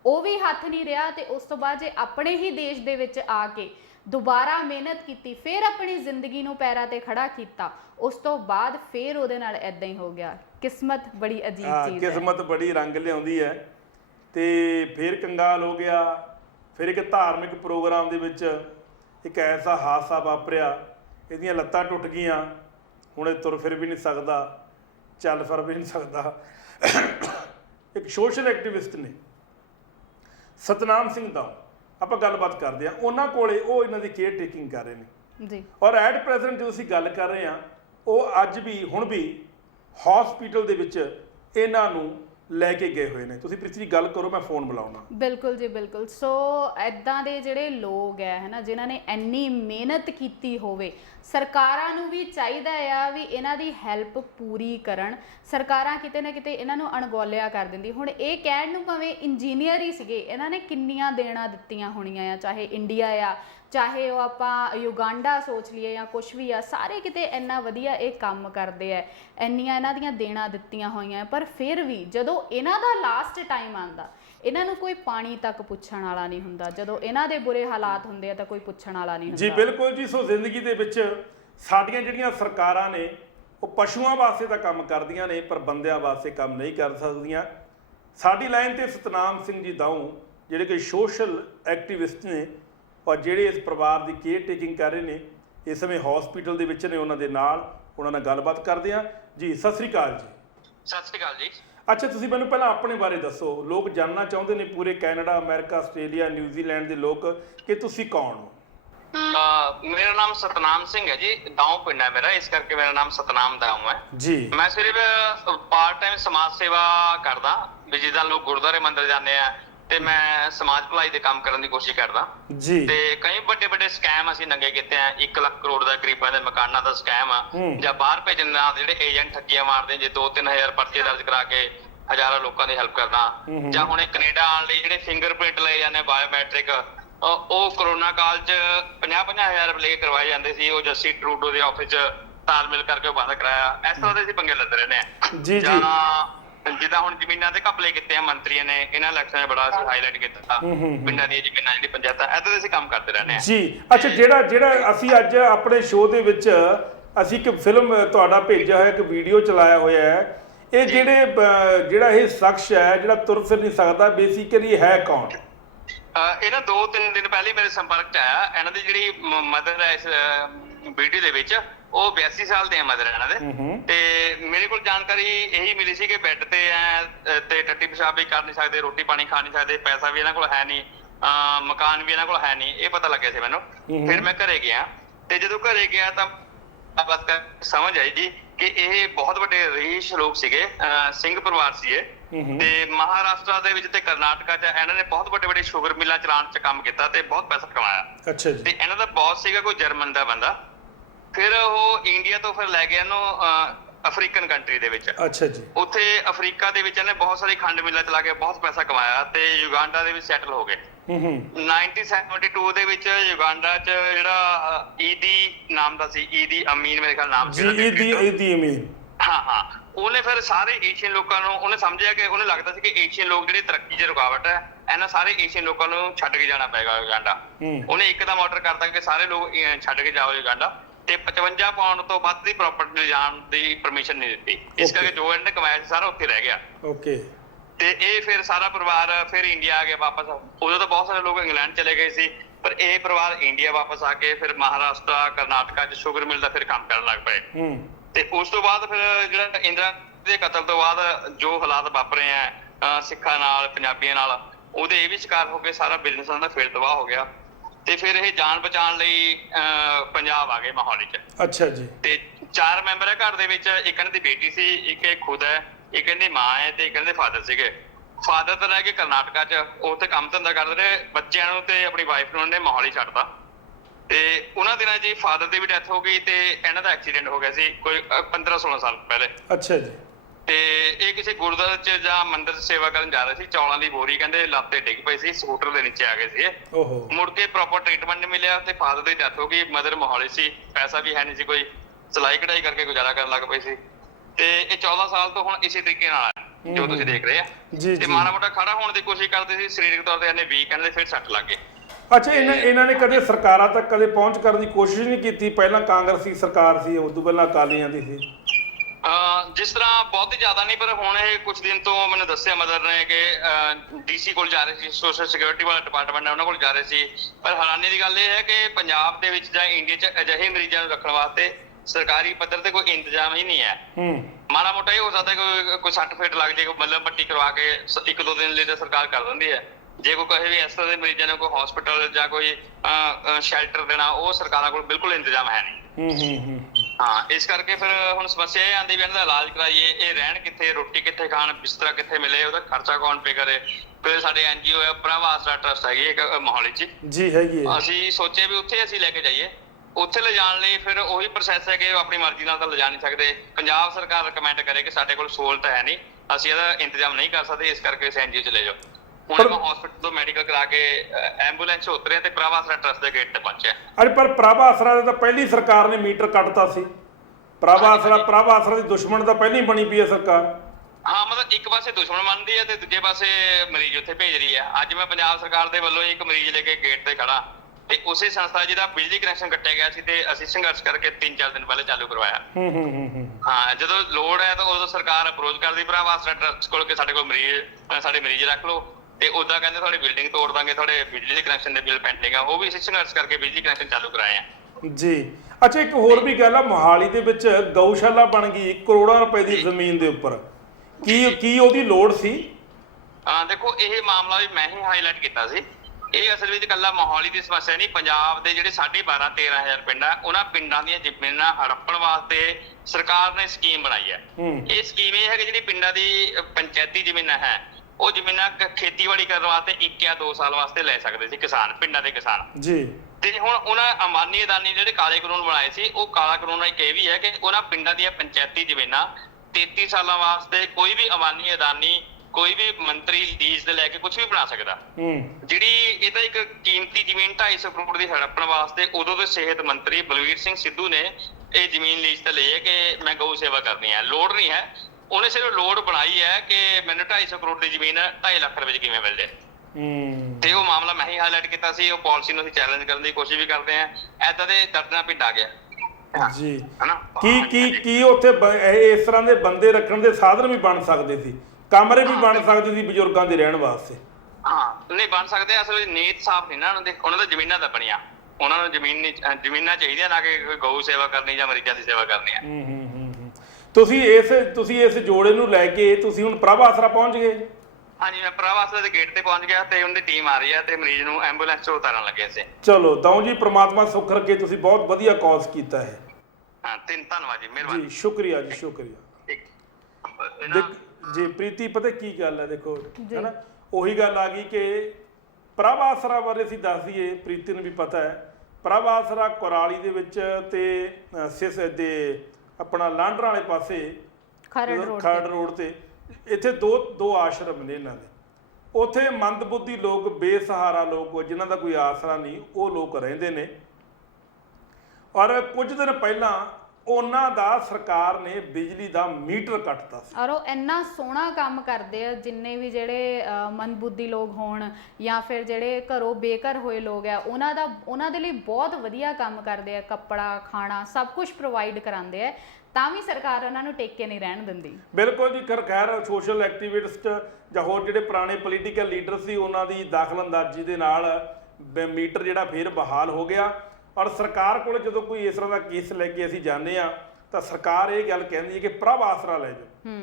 ਉਹ ਵੀ ਹੱਥ ਨਹੀਂ ਰਿਹਾ, ਤੇ ਉਸ ਤੋਂ ਬਾਅਦ ਜੇ ਆਪਣੇ ਹੀ ਦੇਸ਼ ਦੇ ਵਿੱਚ ਆ ਕੇ ਦੁਬਾਰਾ ਮਿਹਨਤ ਕੀਤੀ, ਫਿਰ ਆਪਣੀ ਜ਼ਿੰਦਗੀ ਨੂੰ ਪੈਰਾਂ ਤੇ ਖੜਾ ਕੀਤਾ, ਉਸ ਤੋਂ ਬਾਅਦ ਫਿਰ ਉਹਦੇ ਨਾਲ ਇਦਾਂ ਹੀ ਹੋ ਗਿਆ। ਕਿਸਮਤ ਬੜੀ ਅਜੀਬ ਚੀਜ਼ ਹੈ। ਕਿਸਮਤ ਬੜੀ ਰੰਗ ਲਿਆਉਂਦੀ ਹੈ। ਤੇ ਫਿਰ ਕੰਗਾਲ ਹੋ ਗਿਆ। ਫਿਰ ਇੱਕ ਧਾਰਮਿਕ ਪ੍ਰੋਗਰਾਮ ਦੇ ਵਿੱਚ ਇੱਕ ਐਸਾ ਹਾਦਸਾ ਵਾਪਰਿਆ, ਇਹਦੀਆਂ ਲੱਤਾਂ ਟੁੱਟ ਗਈਆਂ, ਹੁਣ ਇਹ ਤੁਰ ਫਿਰ ਵੀ ਨਹੀਂ ਸਕਦਾ, ਚੱਲ ਫਿਰ ਵੀ ਨਹੀਂ ਸਕਦਾ। ਇੱਕ ਸੋਸ਼ਲ ਐਕਟਿਵਿਸਟ ਨੇ ਸਤਨਾਮ ਸਿੰਘ ਦਾ ਆਪਾਂ ਗੱਲਬਾਤ ਕਰਦੇ ਹਾਂ। ਉਹਨਾਂ ਕੋਲੇ ਉਹ ਇਹਨਾਂ ਦੀ ਕੇਅਰ ਟੇਕਿੰਗ ਕਰ ਰਹੇ ਨੇ ਜੀ, ਔਰ ਐਟ ਪ੍ਰੈਜ਼ੈਂਟ ਜਦੋਂ ਅਸੀਂ ਗੱਲ ਕਰ ਰਹੇ ਹਾਂ, ਉਹ ਅੱਜ ਵੀ ਹੁਣ ਵੀ ਹਸਪੀਟਲ ਦੇ ਵਿੱਚ ਇਹਨਾਂ ਨੂੰ ਲੈ ਕੇ ਗਏ ਹੋਏ ਨੇ। ਤੁਸੀਂ ਪ੍ਰੀਤੀ ਗੱਲ ਕਰੋ, ਮੈਂ ਫੋਨ ਬੁਲਾਉਣਾ। ਬਿਲਕੁਲ ਜੀ, ਬਿਲਕੁਲ। ਸੋ ਐਦਾਂ ਦੇ ਜਿਹੜੇ ਲੋਕ ਹੈ ਨਾ, ਜਿਨ੍ਹਾਂ ਨੇ ਇੰਨੀ ਮਿਹਨਤ ਕੀਤੀ ਹੋਵੇ, ਸਰਕਾਰਾਂ ਨੂੰ ਵੀ ਚਾਹੀਦਾ ਆ ਵੀ ਇਹਨਾਂ ਦੀ ਹੈਲਪ ਪੂਰੀ ਕਰਨ। ਸਰਕਾਰਾਂ ਕਿਤੇ ਨਾ ਕਿਤੇ ਇਹਨਾਂ ਨੂੰ ਅਣਗੌਲਿਆ ਕਰ ਦਿੰਦੀ। ਹੁਣ ਇਹ ਕਹਿਣ ਨੂੰ ਭਾਵੇਂ ਇੰਜੀਨੀਅਰ ਹੀ ਸੀਗੇ, ਇਹਨਾਂ ਨੇ ਕਿੰਨੀਆਂ ਦੇਣਾ ਦਿੱਤੀਆਂ ਹੋਣੀਆਂ ਆ, ਚਾਹੇ ਇੰਡੀਆ ਆ, ਚਾਹੇ ਉਹ ਆਪਾਂ ਯੁਗਾਂਡਾ ਸੋਚ ਲਈਏ ਜਾਂ ਕੁਛ ਵੀ ਆ, ਸਾਰੇ ਕਿਤੇ ਇੰਨਾ ਵਧੀਆ ਇਹ ਕੰਮ ਕਰਦੇ ਆ, ਇੰਨੀਆਂ ਇਹਨਾਂ ਦੀਆਂ ਦੇਣਾ ਦਿੱਤੀਆਂ ਹੋਈਆਂ, ਪਰ ਫਿਰ ਵੀ ਜਦੋਂ ਇਹਨਾਂ ਦਾ ਲਾਸਟ ਟਾਈਮ ਆਉਂਦਾ, ਇਹਨਾਂ ਨੂੰ ਕੋਈ ਪਾਣੀ ਤੱਕ ਪੁੱਛਣ ਵਾਲਾ ਨਹੀਂ ਹੁੰਦਾ। ਜਦੋਂ ਇਹਨਾਂ ਦੇ ਬੁਰੇ ਹਾਲਾਤ ਹੁੰਦੇ ਆ ਤਾਂ ਕੋਈ ਪੁੱਛਣ ਵਾਲਾ ਨਹੀਂ ਹੁੰਦਾ। ਜੀ ਬਿਲਕੁਲ ਜੀ। ਸੋ ਜ਼ਿੰਦਗੀ ਦੇ ਵਿੱਚ ਸਾਡੀਆਂ ਜਿਹੜੀਆਂ ਸਰਕਾਰਾਂ ਨੇ ਉਹ ਪਸ਼ੂਆਂ ਵਾਸਤੇ ਤਾਂ ਕੰਮ ਕਰਦੀਆਂ ਨੇ, ਪਰ ਬੰਦਿਆਂ ਵਾਸਤੇ ਕੰਮ ਨਹੀਂ ਕਰ ਸਕਦੀਆਂ। ਸਾਡੀ ਲਾਈਨ ਤੇ ਸਤਨਾਮ ਸਿੰਘ ਜੀ ਦਾਊ, ਜਿਹੜੇ ਕਿ ਸੋਸ਼ਲ ਐਕਟਿਵਿਸਟ ਨੇ ਔਰ ਜਿਹੜੇ ਇਸ ਪਰਿਵਾਰ ਦੀ ਕੇਅਰ ਟੇਕਿੰਗ ਕਰ ਰਹੇ ਨੇ, ਇਸ ਸਮੇਂ ਹਸਪੀਟਲ ਦੇ ਵਿੱਚ ਨੇ, ਉਹਨਾਂ ਦੇ ਨਾਲ ਉਹਨਾਂ ਨਾਲ ਗੱਲਬਾਤ ਕਰਦੇ ਹਾਂ। ਜੀ ਸਤਿ ਸ੍ਰੀ ਅਕਾਲ ਜੀ। ਸਤਿ ਸ੍ਰੀ ਅਕਾਲ ਜੀ। ਅੱਛਾ, ਤੁਸੀਂ ਮੈਨੂੰ ਪਹਿਲਾਂ ਆਪਣੇ ਬਾਰੇ ਦੱਸੋ। ਲੋਕ ਜਾਣਨਾ ਚਾਹੁੰਦੇ ਨੇ, ਪੂਰੇ ਕੈਨੇਡਾ, ਅਮਰੀਕਾ, ਆਸਟ੍ਰੇਲੀਆ, ਨਿਊਜ਼ੀਲੈਂਡ ਦੇ ਲੋਕ, ਕਿ ਤੁਸੀਂ ਕੌਣ ਹੋ? ਮੇਰਾ ਨਾਮ ਸਤਨਾਮ ਸਿੰਘ ਹੈ ਜੀ। ਦਾਊ ਪਿੰਡ ਹੈ ਮੇਰਾ, ਇਸ ਕਰਕੇ ਮੇਰਾ ਨਾਮ ਸਤਨਾਮ ਦਾਊ ਹੈ ਜੀ। ਮੈਂ ਸਿਰਫ ਪਾਰਟ ਟਾਈਮ ਸਮਾਜ ਸੇਵਾ ਕਰਦਾ, ਵੀ ਜਿੱਦਾਂ ਲੋਕ ਗੁਰਦੁਆਰੇ ਮੰਦਿਰ ਜਾਂਦੇ ਆ ਤੇ ਮੈਂ ਸਮਾਜ ਭਲਾਈ ਦੇ ਕੰਮ ਕਰਨ ਦੀ ਕੋਸ਼ਿਸ਼ ਕਰਦਾ ਜੀ। ਤੇ ਕਈ ਵੱਡੇ ਸਕੈਮ ਅਸੀਂ ਨੰਗੇ ਕੀਤੇ ਆ। 1 ਲੱਖ ਕਰੋੜ ਦਾ ਗਰੀਬਾਂ ਦੇ ਮਕਾਨਾਂ ਦਾ ਸਕੈਮ ਆ, ਜਾਂ ਬਾਹਰ ਭੇਜਣ ਨਾਲ ਜਿਹੜੇ ਏਜੰਟ ਠੱਗੀਆਂ ਮਾਰਦੇ, ਜੇ 2-3 ਹਜ਼ਾਰ ਪਰਚੇ ਦਰਜ ਕਰਾ ਕੇ ਹਜ਼ਾਰਾਂ ਲੋਕਾਂ ਦੀ ਹੈਲਪ ਕਰਦਾ। ਜਾਂ ਹੁਣ ਕੈਨੇਡਾ ਆਉਣ ਲਈ ਜਿਹੜੇ ਫਿੰਗਰਪ੍ਰਿੰਟ ਲਏ ਜਾਂਦੇ ਬਾਇਓਮੈਟ੍ਰਿਕ, ਉਹ ਕਰੋਨਾ ਕਾਲ 'ਚ 50-50 ਹਜ਼ਾਰ ਲੈ ਕੇ ਕਰਵਾਏ ਜਾਂਦੇ ਸੀ। ਉਹ ਜਸਟਿਸ ਟਰੂਡੋ ਦੇ ਆਫਿਸ 'ਚ ਤਾਲਮੇਲ ਕਰਕੇ ਉਹ ਬੰਦ ਕਰਾਇਆ। ਇਸ ਤਰ੍ਹਾਂ ਦੇ ਅਸੀਂ ਪੰਗੇ ਲੱਦ ਰਹੇ ਨੇ ਜੀ। ਜਿੱਦਾਂ ਹੁਣ ਜ਼ਮੀਨਾਂ ਦੇ ਘਪਲੇ ਕੀਤੇ ਆ ਮੰਤਰੀਆਂ ਨੇ, ਇਹਨਾਂ ਇਲੈਕਸ਼ਨਾਂ 'ਚ ਬੜਾ ਅਸੀਂ ਹਾਈਲਾਈਟ ਕੀਤਾ। ਪਿੰਡਾਂ ਦੀਆਂ ਜ਼ਮੀਨਾਂ, ਜਿਹੜੀ ਪੰਚਾਇਤਾਂ, ਏਦਾਂ ਦੇ ਅਸੀਂ ਕੰਮ ਕਰਦੇ ਰਹਿੰਦੇ ਆ ਜੀ। ਅੱਛਾ, ਜਿਹੜਾ ਅਸੀਂ ਅੱਜ ਆਪਣੇ ਸ਼ੋਅ ਦੇ ਵਿੱਚ ਅਸੀਂ ਇੱਕ ਫਿਲਮ ਤੁਹਾਡਾ ਭੇਜਿਆ ਹੋਇਆ, ਇੱਕ ਵੀਡੀਓ ਚਲਾਇਆ ਹੋਇਆ ਹੈ, ਇਹ ਜਿਹੜਾ ਇਹ ਸ਼ਖਸ ਹੈ ਜਿਹੜਾ ਤੁਰ ਫਿਰ ਨਹੀਂ ਸਕਦਾ, ਬੇਸਿਕਲੀ ਹੈ ਕੌਣ? ਇਹਨਾਂ 2-3 ਦਿਨ ਪਹਿਲੇ ਮੇਰੇ ਸੰਪਰਕ 'ਚ ਆਇਆ। ਇਹਨਾਂ ਦੀ ਜਿਹੜੀ ਮਦਰ ਹੈ ਇਸ ਵੀਡੀਓ ਦੇ ਵਿੱਚ, ਉਹ 82 ਸਾਲ ਦੇ ਆ ਮਦਰ ਇਹਨਾਂ ਦੇ। ਤੇ ਮੇਰੇ ਕੋਲ ਜਾਣਕਾਰੀ ਇਹੀ ਮਿਲੀ ਸੀ ਕਿ ਬੈੱਡ ਤੇ ਐ ਤੇ ਟੱਟੀ ਪਿਸ਼ਾਬ ਵੀ ਕਰ ਨਹੀਂ ਸਕਦੇ, ਰੋਟੀ ਪਾਣੀ ਖਾ ਨਹੀਂ ਸਕਦੇ, ਪੈਸਾ ਵੀ ਇਹਨਾਂ ਕੋਲ ਹੈ ਨਹੀਂ, ਮਕਾਨ ਵੀ ਇਹਨਾਂ ਕੋਲ ਹੈ ਨਹੀਂ। ਇਹ ਪਤਾ ਲੱਗਿਆ ਸੀ ਮੈਨੂੰ। ਫਿਰ ਮੈਂ ਘਰੇ ਗਿਆ, ਤੇ ਜਦੋਂ ਘਰੇ ਗਿਆ ਤਾਂ ਬਸ ਸਮਝ ਆਈ ਜੀ ਕਿ ਇਹ ਬਹੁਤ ਵੱਡੇ ਰਈਸ ਲੋਕ ਸੀਗੇ, ਸਿੰਘ ਪਰਿਵਾਰ ਸੀ ਇਹ। ਤੇ ਮਹਾਰਾਸ਼ਟਰ ਦੇ ਵਿੱਚ ਤੇ ਕਰਨਾਟਕਾ 'ਚ ਇਹਨਾਂ ਨੇ ਬਹੁਤ ਵੱਡੇ ਵੱਡੇ ਸ਼ੂਗਰ ਮਿਲਾਂ ਚਲਾਉਣ 'ਚ ਕੰਮ ਕੀਤਾ ਤੇ ਬਹੁਤ ਪੈਸਾ ਕਮਾਇਆ। ਅੱਛਾ ਜੀ। ਤੇ ਇਹਨਾਂ ਦਾ ਬੌਸ ਸੀਗਾ ਕੋਈ ਜਰਮਨ ਦਾ ਬੰਦਾ, ਫਿਰ ਉਹ ਇੰਡੀਆ ਤੋਂ ਫਿਰ ਲੈ ਗਿਆ ਇਹਨੂੰ ਅਫਰੀਕਨ ਕੰਟਰੀ ਦੇ ਵਿੱਚ। ਅੱਛਾ ਜੀ। ਉੱਥੇ ਅਫਰੀਕਾ ਦੇ ਵਿੱਚ ਇਹਨੇ ਬਹੁਤ ਸਾਰੀ ਖੰਡ ਮਿੱਲਾਂ ਚਲਾ ਕੇ ਬਹੁਤ ਪੈਸਾ ਕਮਾਇਆ ਤੇ ਯੁਗਾਂਡਾ ਦੇ ਵਿੱਚ ਸੈਟਲ ਹੋ ਗਏ। 1972 ਦੇ ਵਿੱਚ ਯੁਗਾਂਡਾ 'ਚ ਜਿਹੜਾ ਈਦੀ ਨਾਮ ਦਾ ਸੀ, ਈਦੀ ਅਮੀਨ ਮੇਰੇ ਖਿਆਲ ਨਾਮ ਸੀ। ਈਦੀ ਅਮੀਨ। ਹਾਂ ਉਹਨੇ ਫਿਰ ਸਾਰੇ ਏਸ਼ੀਅਨ ਲੋਕਾਂ ਨੂੰ ਉਹਨੇ ਸਮਝਿਆ ਕਿ ਉਹਨੇ ਲੱਗਦਾ ਸੀ ਕਿ ਏਸ਼ੀਅਨ ਲੋਕ ਜਿਹੜੀ ਤਰੱਕੀ 'ਚ ਰੁਕਾਵਟ ਹੈ, ਇਹਨਾਂ ਸਾਰੇ ਏਸ਼ੀਅਨ ਲੋਕਾਂ ਨੂੰ ਛੱਡ ਕੇ ਜਾਣਾ ਪਏਗਾ ਯੁਗਾਂਡਾ। ਉਹਨੇ ਇੱਕਦਮ ਆਰਡਰ ਕਰਤਾ ਕਿ ਸਾਰੇ ਲੋਕ ਛੱਡ ਕੇ ਜਾਓ ਯੁਗਾਂਡਾ, ਤੇ 55 ਪਾਉਂਡ ਤੋਂ ਵੱਧ ਦੀ ਪ੍ਰਾਪਰਟੀ ਲਿਜਾਣ ਦੀ ਪਰਮਿਸ਼ਨ ਨਹੀਂ ਦਿੱਤੀ। ਇਸ ਕਰਕੇ ਜੋ ਇਹਨੇ ਕਮਾਇਆ ਸੀ ਸਾਰਾ ਉੱਥੇ ਰਹਿ ਗਿਆ। ਓਕੇ। ਤੇ ਇਹ ਫਿਰ ਸਾਰਾ ਪਰਿਵਾਰ ਫਿਰ ਇੰਡੀਆ ਆ ਗਿਆ ਵਾਪਸ। ਉਦੋਂ ਤਾਂ ਬਹੁਤ ਸਾਰੇ ਲੋਕ ਇੰਗਲੈਂਡ ਚਲੇ ਗਏ ਸੀ, ਪਰ ਇਹ ਪਰਿਵਾਰ ਇੰਡੀਆ ਵਾਪਸ ਆ ਕੇ ਫਿਰ ਮਹਾਰਾਸ਼ਟਰ ਕਰਨਾਟਕਾ 'ਚ ਸ਼ੂਗਰ ਮਿਲ ਦਾ ਫਿਰ ਕੰਮ ਕਰਨ ਲੱਗ ਪਏ। ਤੇ ਉਸ ਤੋਂ ਬਾਅਦ ਫਿਰ ਜਿਹੜਾ ਇੰਦਰਾ ਦੇ ਕਤਲ ਤੋਂ ਬਾਅਦ ਜੋ ਹਾਲਾਤ ਵਾਪਰੇ ਆ ਸਿੱਖਾਂ ਨਾਲ ਪੰਜਾਬੀਆਂ ਨਾਲ, ਉਹਦੇ ਇਹ ਵੀ ਸ਼ਿਕਾਰ ਹੋ ਕੇ ਸਾਰਾ ਬਿਜ਼ਨਸ ਦਾ ਫਿਰ ਤਬਾਹ ਹੋ ਗਿਆ। ਤੇ ਫਿਰ ਇਹ ਜਾਨ ਬਚਾਉਣ ਲਈ ਪੰਜਾਬ ਆ ਗਏ ਮੋਹਾਲੀ 'ਚ। ਅੱਛਾ ਜੀ। ਤੇ 4 ਮੈਂਬਰ ਹੈ ਘਰ ਦੇ ਵਿੱਚ, ਇੱਕ ਇਹਨਾਂ ਦੀ ਬੇਟੀ ਸੀ, ਇੱਕ ਇਹ ਖੁਦ ਹੈ, ਇੱਕ ਇਹਦੀ ਮਾਂ ਹੈ ਤੇ ਇੱਕ ਇਹਦੇ ਫਾਦਰ ਸੀਗੇ। ਫਾਦਰ ਤਾਂ ਰਹਿ ਕੇ ਕਰਨਾਟਕਾ 'ਚ, ਉੱਥੇ ਕੰਮ ਧੰਦਾ ਕਰਦੇ ਰਹੇ। ਬੱਚਿਆਂ ਨੂੰ ਤੇ ਆਪਣੀ ਵਾਈਫ ਨੂੰ ਉਹਨੇ ਮੋਹਾਲੀ ਛੱਡਤਾ। ਤੇ ਉਹਨਾਂ ਦਿਨਾਂ 'ਚ ਫਾਦਰ ਦੀ ਵੀ ਡੈਥ ਹੋ ਗਈ ਤੇ ਇਹਨਾਂ ਦਾ ਐਕਸੀਡੈਂਟ ਹੋ ਗਿਆ ਸੀ ਕੋਈ 15-16 ਸਾਲ ਪਹਿਲੇ। ਅੱਛਾ ਜੀ। ਤੇ ਇਹ ਕਿਸੇ ਗੁਰਦੁਆਰੇ 'ਚ ਜਾਂ ਮੰਦਿਰ 'ਚ ਸੇਵਾ ਕਰਨ ਜਾ ਰਹੇ ਸੀ, ਚੌਲਾਂ ਦੀ ਬੋਰੀ ਕਹਿੰਦੇ ਲੱਤ ਤੇ ਡਿੱਗ ਪਈ ਸੀ, ਸਕੂਟਰ ਦੇ ਨੀਚੇ ਆ ਗਏ ਸੀ। ਮੁੜ ਕੇ ਪ੍ਰੋਪਰ ਟ੍ਰੀਟਮੈਂਟ ਨਹੀਂ ਮਿਲਿਆ ਤੇ ਫਾਦਰ ਦੀ ਡੈਥ ਹੋ ਗਈ। ਮਦਰ ਮੋਹਾਲੀ ਸੀ, ਪੈਸਾ ਵੀ ਹੈ ਨਹੀਂ ਸੀ ਕੋਈ, ਸਿਲਾਈ ਕਢਾਈ ਕਰਕੇ ਗੁਜ਼ਾਰਾ ਕਰਨ ਲੱਗ ਪਈ ਸੀ। ਤੇ ਇਹ 14 ਸਾਲ ਤੋਂ ਹੁਣ ਇਸੇ ਤਰੀਕੇ ਨਾਲ ਹੈ ਜੋ ਤੁਸੀਂ ਦੇਖ ਰਹੇ ਆ। ਤੇ ਮਾੜਾ ਮੋਟਾ ਖੜਾ ਹੋਣ ਦੀ ਕੋਸ਼ਿਸ਼ ਕਰਦੇ ਸੀ, ਸਰੀਰਕ ਤੌਰ ਤੇ ਇਹਨੇ ਵੀਕ ਕਹਿੰਦੇ, ਫਿਰ ਸੱਟ ਲੱਗ ਗਏ। ਅੱਛਾ, ਇਹਨਾਂ ਨੇ ਕਦੇ ਸਰਕਾਰਾਂ ਤੱਕ ਕਦੇ ਪਹੁੰਚ ਕਰਨ ਦੀ ਕੋਸ਼ਿਸ਼ ਨਹੀਂ ਕੀਤੀ? ਪਹਿਲਾਂ ਕਾਂਗਰਸੀ ਸਰਕਾਰ ਸੀ, ਉਦੋਂ ਪਹਿਲਾਂ ਅਕਾਲੀਆਂ ਦੀ ਸੀ। ਜਿਸ ਤਰ੍ਹਾਂ ਬਹੁਤ ਹੀ ਜ਼ਿਆਦਾ ਨਹੀਂ, ਪਰ ਹੁਣ ਇਹ ਕੁਝ ਦਿਨ ਤੋਂ ਮੈਨੂੰ ਦੱਸਿਆ ਮਦਰ ਨੇ ਕਿ ਡੀਸੀ ਕੋਲ ਜਾ ਰਹੇ ਸੀ, ਸੋਸ਼ਲ ਸਿਕਿਉਰਿਟੀ ਵਾਲਾ ਡਿਪਾਰਟਮੈਂਟ ਹੈ ਉਹਨਾਂ ਕੋਲ ਜਾ ਰਹੇ ਸੀ। ਪਰ ਹੈਰਾਨੀ ਦੀ ਗੱਲ ਇਹ ਹੈ ਕਿ ਪੰਜਾਬ ਦੇ ਵਿੱਚ ਜਾਂ ਇੰਡੀਆ 'ਚ ਅਜਿਹੇ ਮਰੀਜ਼ਾਂ ਨੂੰ ਰੱਖਣ ਵਾਸਤੇ ਸਰਕਾਰੀ ਪੱਧਰ ਤੇ ਕੋਈ ਇੰਤਜ਼ਾਮ ਹੀ ਨਹੀਂ ਹੈ। ਮਾੜਾ ਮੋਟਾ ਇਹ ਹੋ ਸਕਦਾ ਕੋਈ ਸੱਟ ਫੇਟ ਲੱਗ ਜੇ, ਕੋਈ ਮੱਲਮ ਪੱਟੀ ਕਰਵਾ ਕੇ 1-2 ਦਿਨ ਲਈ ਤਾਂ ਸਰਕਾਰ ਕਰ ਦਿੰਦੀ ਹੈ। ਜੇ ਕੋਈ ਕਹੇ ਵੀ ਇਸ ਤਰ੍ਹਾਂ ਦੇ ਮਰੀਜ਼ਾਂ ਨੂੰ ਕੋਈ ਹਸਪੀਟਲ ਜਾਂ ਕੋਈ ਸ਼ੈਲਟਰ ਦੇਣਾ, ਉਹ ਸਰਕਾਰਾਂ ਕੋਲ ਬਿਲਕੁਲ ਇੰਤਜ਼ਾਮ ਹੈ ਨਹੀਂ। ਹਾਂ, ਇਸ ਕਰਕੇ ਫਿਰ ਹੁਣ ਸਮੱਸਿਆ ਇਹ ਆਉਂਦੀ ਵੀ ਇਹਨਾਂ ਦਾ ਇਲਾਜ ਕਰਾਈਏ, ਇਹ ਰਹਿਣ ਕਿੱਥੇ, ਰੋਟੀ ਕਿੱਥੇ ਖਾਣ, ਬਿਸਤਰਾ ਕਿੱਥੇ ਮਿਲੇ, ਉਹਦਾ ਖਰਚਾ ਕੌਣ ਪੇ ਕਰੇ। ਫਿਰ ਸਾਡੇ NGO ਹੈ ਪ੍ਰਭ ਆਸਰਾ ਟਰਸਟ ਹੈਗੀ ਇੱਕ ਮੋਹਾਲੀ 'ਚ ਜੀ ਹੈਗੀ, ਅਸੀਂ ਸੋਚਿਆ ਵੀ ਉੱਥੇ ਅਸੀਂ ਲੈ ਕੇ ਜਾਈਏ। ਉੱਥੇ ਲਿਜਾਣ ਲਈ ਫਿਰ ਉਹੀ ਪ੍ਰੋਸੈਸ ਹੈ ਕਿ ਆਪਣੀ ਮਰਜ਼ੀ ਨਾਲ ਤਾਂ ਲਿਜਾ ਨਹੀਂ ਸਕਦੇ। ਪੰਜਾਬ ਸਰਕਾਰ ਰਿਕਮੈਂਡ ਕਰੇ ਕਿ ਸਾਡੇ ਕੋਲ ਸਹੂਲਤ ਹੈ ਨਹੀਂ, ਅਸੀਂ ਇਹਦਾ ਇੰਤਜ਼ਾਮ ਨਹੀਂ ਕਰ ਸਕਦੇ, ਇਸ ਕਰਕੇ ਇਸ NGO 'ਚ ਲੈ ਜਾਓ। ਹੁਣ ਮੈਂ ਹਸਪੀਟਲ ਤੋਂ ਮੈਡੀਕਲ ਕਰਾ ਕੇ ਐਂਬੂਲੈਂਸ 'ਚ ਉਤਰਿਆ ਤੇ ਪ੍ਰਭ ਆਸਰਾ ਟਰਸਟ ਦੇ ਗੇਟ ਤੇ ਪਹੁੰਚਿਆ। ਅਰੇ ਪਰ ਪ੍ਰਭ ਆਸਰਾ ਦਾ ਤਾਂ ਪਹਿਲੀ ਸਰਕਾਰ ਨੇ ਮੀਟਰ ਕੱਟਤਾ ਸੀ। ਪ੍ਰਭ ਆਸਰਾ ਦੀ ਦੁਸ਼ਮਣ ਤਾਂ ਪਹਿਲਾਂ ਹੀ ਬਣੀ ਪਈ ਹੈ ਸਰਕਾਰ। ਹਾਂ, ਮਤਲਬ ਇੱਕ ਪਾਸੇ ਦੁਸ਼ਮਣ ਮੰਨਦੀ ਹੈ ਤੇ ਦੂਜੇ ਪਾਸੇ ਮਰੀਜ਼ ਉੱਥੇ ਭੇਜ ਰਹੀ ਹੈ। ਅੱਜ ਮੈਂ ਪੰਜਾਬ ਸਰਕਾਰ ਦੇ ਵੱਲੋਂ ਇੱਕ ਮਰੀਜ਼ ਲੈ ਕੇ ਗੇਟ ਤੇ ਖੜਾ ਤੇ ਉਸੇ ਸੰਸਥਾ ਜਿਹਦਾ ਬਿਜਲੀ ਕਨੈਕਸ਼ਨ ਕੱਟਿਆ ਗਿਆ ਸੀ ਤੇ ਅਸੀਂ ਸੰਘਰਸ਼ ਕਰਕੇ 3-4 ਦਿਨ ਪਹਿਲੇ ਚਾਲੂ ਕਰਵਾਇਆ। ਹਾਂ, ਜਦੋਂ ਲੋੜ ਹੈ ਤਾਂ ਉਦੋਂ ਸਰਕਾਰ ਅਪਰੋਚ ਕਰਦੀ ਪ੍ਰਭ ਆਸਰਾ ਟਰਸਟ ਕੋਲ ਕਿ ਸਾਡੇ ਕੋਲ ਸਾਡੇ ਮਰੀਜ਼ ਰੱਖ ਲਓ, ਤੇ ਉਦਾਂ ਕਹਿੰਦੇ ਤੁਹਾਡੀ ਬਿਲਡਿੰਗ ਤੋੜ ਦਾਂਗੇ, ਤੁਹਾਡੇ ਬਿਜਲੀ ਦੇ ਕਨੈਕਸ਼ਨ ਦੇ ਬਿੱਲ ਪੈਂਡਿੰਗ ਆ। ਉਹ ਵੀ ਅਸੀਂ ਸੰਘਰਸ਼ ਕਰਕੇ ਬਿਜਲੀ ਕਨੈਕਸ਼ਨ ਚਾਲੂ ਕਰਾਏ ਆ ਜੀ। ਅੱਛਾ, ਇੱਕ ਹੋਰ ਵੀ ਗੱਲ ਆ, ਮੋਹਾਲੀ ਦੇ ਵਿੱਚ ਗਊਸ਼ਾਲਾ ਬਣ ਗਈ ਕਰੋੜਾਂ ਰੁਪਏ ਦੀ ਜ਼ਮੀਨ ਦੇ ਉੱਪਰ, ਕੀ ਉਹਦੀ ਲੋੜ ਸੀ? ਦੇਖੋ, ਇਹ ਮਾਮਲਾ ਵੀ ਮੈਂ ਹੀ ਹਾਈਲਾਈਟ ਕੀਤਾ ਸੀ। ਇਹ ਅਸਲ ਵਿੱਚ ਇਕੱਲਾ ਮੋਹਾਲੀ ਦੀ ਸਮੱਸਿਆ ਨਹੀਂ, ਪੰਜਾਬ ਦੇ ਜਿਹੜੇ 12,500-13,000 ਪਿੰਡ ਆ, ਉਹਨਾਂ ਪਿੰਡਾਂ ਦੀਆਂ ਜ਼ਮੀਨਾਂ ਹੜੱਪਣ ਵਾਸਤੇ ਸਰਕਾਰ ਨੇ ਸਕੀਮ ਬਣਾਈ ਹੈ। ਇਹ ਸਕੀਮ ਇਹ ਹੈ ਕਿ ਜਿਹੜੀ ਪਿੰਡਾਂ ਦੀ ਪੰਚਾਇਤੀ ਜ਼ਮੀਨਾਂ ਹੈ, ਉਹ ਜ਼ਮੀਨਾਂ ਖੇਤੀਬਾੜੀ ਕਰਨ ਵਾਸਤੇ 1 ਜਾਂ 2 ਸਾਲ ਵਾਸਤੇ ਲੈ ਸਕਦੇ ਸੀ ਕਿਸਾਨ, ਪਿੰਡਾਂ ਦੇ ਕਿਸਾਨ ਜੀ। ਤੇ ਹੁਣ ਉਹਨਾਂ ਅਮਾਨੀ ਅਦਾਨੀ ਜਿਹੜੇ ਕਾਲੇ ਕਾਨੂੰਨ ਬਣਾਏ ਸੀ, ਉਹ ਕਾਲਾ ਕਾਨੂੰਨ ਇੱਕ ਇਹ ਵੀ ਹੈ ਕਿ ਉਹਨਾਂ ਪਿੰਡਾਂ ਦੀਆਂ ਪੰਚਾਇਤੀ ਜ਼ਮੀਨਾਂ 33 ਸਾਲਾਂ ਵਾਸਤੇ ਕੋਈ ਵੀ ਅਮਾਨੀ ਅਦਾਨੀ, ਕੋਈ ਵੀ ਮੰਤਰੀ ਲੀਜ਼ ਤੇ ਲੈ ਕੇ ਕੁਝ ਵੀ ਬਣਾ ਸਕਦਾ। ਜਿਹੜੀ ਇਹ ਤਾਂ ਇੱਕ ਕੀਮਤੀ ਜ਼ਮੀਨ 250 ਕਰੋੜ ਦੀ ਹੜੱਪਣ ਵਾਸਤੇ ਉਦੋਂ ਦੇ ਸਿਹਤ ਮੰਤਰੀ ਬਲਵੀਰ ਸਿੰਘ ਸਿੱਧੂ ਨੇ ਇਹ ਜ਼ਮੀਨ ਲੀਜ਼ ਤੇ ਲਈ ਹੈ ਕਿ ਮੈਂ ਗਊ ਸੇਵਾ ਕਰਨੀ ਹੈ। ਲੋੜ ਨਹੀਂ ਹੈ, ਉਹਨੇ ਸਿਰਫ ਲੋੜ ਬਣਾਈ ਹੈ ਕਿ ਮੈਨੂੰ 250 ਕਰੋੜ ਦੀ ਜ਼ਮੀਨ 2.5 ਲੱਖ ਰੁਪਏ 'ਚ ਕਿਵੇਂ ਮਿਲ ਜਾਏ। ਤੇ ਉਹ ਮਾਮਲਾ ਮੈਂ ਹੀ ਹਾਈਲਾਈਟ ਕੀਤਾ ਸੀ। ਉਹ ਪਾਲਿਸੀ ਨੂੰ ਅਸੀਂ ਚੈਲੰਜ ਕਰਨ ਦੀ ਕੋਸ਼ਿਸ਼ ਵੀ ਕਰਦੇ ਹਾਂ। ਏਦਾਂ ਦੇ ਦਰਦਨਾਕ ਪਿੰਡ ਆ ਗਿਆ ਜੀ। ਕੀ ਉੱਥੇ ਇਸ ਤਰ੍ਹਾਂ ਦੇ ਬੰਦੇ ਰੱਖਣ ਦੇ ਸਾਧਨ ਵੀ ਬਣ ਸਕਦੇ ਸੀ, ਕਮਰੇ ਵੀ ਬਣ ਸਕਦੇ ਸੀ ਬਜ਼ੁਰਗਾਂ ਦੇ ਰਹਿਣ ਵਾਸਤੇ? ਹਾਂ, ਨਹੀਂ ਬਣ ਸਕਦੇ। ਅਸਲ ਵਿੱਚ ਨੀਤ ਸਾਫ਼ ਨਹੀਂ ਨਾ ਉਹਨਾਂ ਦਾ ਜ਼ਮੀਨਾਂ ਤਾਂ ਬਣੀਆਂ, ਉਹਨਾਂ ਨੂੰ ਜ਼ਮੀਨਾਂ ਚਾਹੀਦੀਆਂ, ਨਾ ਕਿ ਗਊ ਸੇਵਾ ਕਰਨੀ ਜਾਂ ਮਰੀਜ਼ਾਂ ਦੀ ਸੇਵਾ ਕਰਨੀ ਹੈ। ਤੁਸੀਂ ਇਸ ਜੋੜੇ ਨੂੰ ਲੈ ਕੇ ਤੁਸੀਂ ਹੁਣ ਪ੍ਰਭ ਆਸਰਾ ਪਹੁੰਚ ਗਏ? ਹਾਂਜੀ, ਮੈਂ ਪ੍ਰਭ ਆਸਰਾ ਦੇ ਗੇਟ ਤੇ ਪਹੁੰਚ ਗਿਆ ਤੇ ਉਹਦੀ ਟੀਮ ਆ ਰਹੀ ਹੈ ਤੇ ਮਰੀਜ਼ ਨੂੰ ਐਂਬੂਲੈਂਸ 'ਚ ਉਤਾਰਨ ਲੱਗੇ ਸੀ। ਚਲੋ ਦਊ ਜੀ, ਪ੍ਰਮਾਤਮਾ ਸੁੱਖ ਰੱਖੇ। ਤੁਸੀਂ ਬਹੁਤ ਵਧੀਆ ਕਾਜ਼ ਕੀਤਾ ਹੈ। ਹਾਂ, ਧੰਨਵਾਦ ਜੀ, ਮਿਹਰਬਾਨੀ ਜੀ। ਸ਼ੁਕਰੀਆ ਜੀ, ਸ਼ੁਕਰੀਆ। ਜੀ ਪ੍ਰੀਤੀ, ਪਤਾ ਕੀ ਗੱਲ ਹੈ, ਦੇਖੋ ਹੈਨਾ, ਉਹੀ ਗੱਲ ਆ ਗਈ ਕਿ ਪ੍ਰਭ ਆਸਰਾ ਬਾਰੇ ਅਸੀਂ ਦੱਸ ਦਈਏ, ਪ੍ਰੀਤੀ ਨੂੰ ਵੀ ਪਤਾ ਹੈ। ਪ੍ਰਭ ਆਸਰਾ ਕੁਰਾਲੀ ਦੇ ਵਿੱਚ ਤੇ ਸਿਸ ਦੇ ਆਪਣਾ ਲਾਂਡਰਾਂ ਵਾਲੇ ਪਾਸੇ ਖਰੜ ਰੋਡ ਤੇ ਇੱਥੇ ਦੋ ਆਸ਼ਰਮ ਨੇ ਇਹਨਾਂ ਦੇ। ਉੱਥੇ ਮੰਦਬੁੱਧੀ ਲੋਕ, ਬੇਸਹਾਰਾ ਲੋਕ, ਜਿਨ੍ਹਾਂ ਦਾ ਕੋਈ ਆਸਰਾ ਨਹੀਂ, ਉਹ ਲੋਕ ਰਹਿੰਦੇ ਨੇ। ਔਰ ਕੁਝ ਦਿਨ ਪਹਿਲਾਂ ਉਹਨਾਂ ਦਾ ਸਰਕਾਰ ਨੇ ਬਿਜਲੀ ਦਾ ਮੀਟਰ ਕੱਟਤਾ ਸੀ। ਔਰ ਉਹ ਇੰਨਾ ਸੋਹਣਾ ਕੰਮ ਕਰਦੇ ਆ, ਜਿੰਨੇ ਵੀ ਜਿਹੜੇ ਮੰਦਬੁੱਧੀ ਲੋਕ ਹੋਣ ਜਾਂ ਫਿਰ ਜਿਹੜੇ ਘਰੋਂ ਬੇਘਰ ਹੋਏ ਲੋਕ ਆ, ਉਹਨਾਂ ਦੇ ਲਈ ਬਹੁਤ ਵਧੀਆ ਕੰਮ ਕਰਦੇ ਆ। ਕੱਪੜਾ, ਖਾਣਾ ਸਭ ਕੁਝ ਪ੍ਰੋਵਾਈਡ ਕਰਾਉਂਦੇ ਆ, ਤਾਂ ਵੀ ਸਰਕਾਰ ਉਹਨਾਂ ਨੂੰ ਟੇਕ ਕੇ ਨਹੀਂ ਰਹਿਣ ਦਿੰਦੀ। ਬਿਲਕੁਲ ਜੀ। ਖੈਰ ਸੋਸ਼ਲ ਐਕਟੀਵਿਸਟ ਜਾਂ ਹੋਰ ਜਿਹੜੇ ਪੁਰਾਣੇ ਪੋਲੀਟੀਕਲ ਲੀਡਰ ਸੀ, ਉਹਨਾਂ ਦੀ ਦਖਲਅੰਦਾਜ਼ੀ ਦੇ ਨਾਲ ਮੀਟਰ ਜਿਹੜਾ ਫੇਰ ਬਹਾਲ ਹੋ ਗਿਆ। ਔਰ ਸਰਕਾਰ ਕੋਲ ਜਦੋਂ ਕੋਈ ਇਸ ਤਰ੍ਹਾਂ ਦਾ ਕੇਸ ਲੈ ਕੇ ਅਸੀਂ ਜਾਂਦੇ ਆ ਤਾਂ ਸਰਕਾਰ ਇਹ ਗੱਲ ਕਹਿੰਦੀ ਹੈ ਕਿ ਪ੍ਰਭ ਆਸਰਾ ਲੈ ਜਾਓ।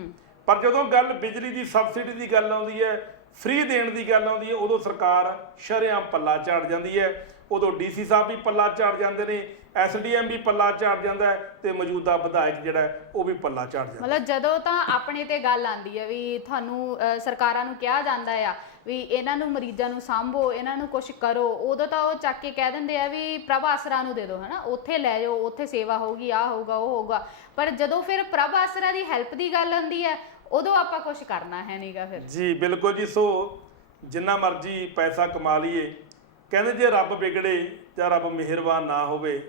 ਪਰ ਜਦੋਂ ਗੱਲ ਬਿਜਲੀ ਦੀ ਸਬਸਿਡੀ ਦੀ ਗੱਲ ਆਉਂਦੀ ਹੈ, ਫ੍ਰੀ ਦੇਣ ਦੀ ਗੱਲ ਆਉਂਦੀ ਹੈ, ਉਦੋਂ ਸਰਕਾਰ ਸ਼ਰੇਆਮ ਪੱਲਾ ਝਾੜ ਜਾਂਦੀ ਹੈ। ਉਦੋਂ ਡੀਸੀ ਸਾਹਿਬ ਵੀ ਪੱਲਾ ਝਾੜ ਜਾਂਦੇ ਨੇ, ਐਸਡੀਐਮ ਵੀ ਪੱਲਾ ਝਾੜ ਜਾਂਦਾ ਹੈ, ਤੇ ਮੌਜੂਦਾ ਵਿਧਾਇਕ ਜਿਹੜਾ ਉਹ ਵੀ ਪੱਲਾ ਝਾੜ ਜਾਂਦਾ। ਮਤਲਬ ਜਦੋਂ ਤਾਂ ਆਪਣੇ ਤੇ ਗੱਲ ਆਉਂਦੀ ਹੈ ਵੀ ਤੁਹਾਨੂੰ ਸਰਕਾਰਾਂ ਨੂੰ ਕਿਹਾ ਜਾਂਦਾ ਆ ਵੀ ਇਹਨਾਂ ਨੂੰ ਮਰੀਜ਼ਾਂ ਨੂੰ ਸਾਂਭੋ, ਇਹਨਾਂ ਨੂੰ ਕੁਝ ਕਰੋ, ਉਦੋਂ ਤਾਂ ਉਹ ਚੱਕ ਕੇ ਕਹਿ ਦਿੰਦੇ ਆ ਵੀ ਪ੍ਰਭ ਆਸਰਾ ਨੂੰ ਦੇ ਦਿਓ, ਹੈ ਨਾ, ਉੱਥੇ ਲੈ ਜਾਓ, ਉੱਥੇ ਸੇਵਾ ਹੋਊਗੀ, ਆਹ ਹੋਊਗਾ, ਉਹ ਹੋਊਗਾ। ਪਰ ਜਦੋਂ ਫਿਰ ਪ੍ਰਭ ਆਸਰਾ ਦੀ ਹੈਲਪ ਦੀ ਗੱਲ ਆਉਂਦੀ ਹੈ, ਉਦੋਂ ਆਪਾਂ ਕੁਝ ਕਰਨਾ ਹੈ ਨਹੀਂਗਾ ਫਿਰ। ਜੀ ਬਿਲਕੁਲ ਜੀ। ਸੋ ਜਿੰਨਾ ਮਰਜ਼ੀ ਪੈਸਾ ਕਮਾ ਲਈਏ, ਕਹਿੰਦੇ ਜੇ ਰੱਬ ਵਿਗੜੇ ਜਾਂ ਰੱਬ ਮਿਹਰਬਾਨ ਨਾ ਹੋਵੇ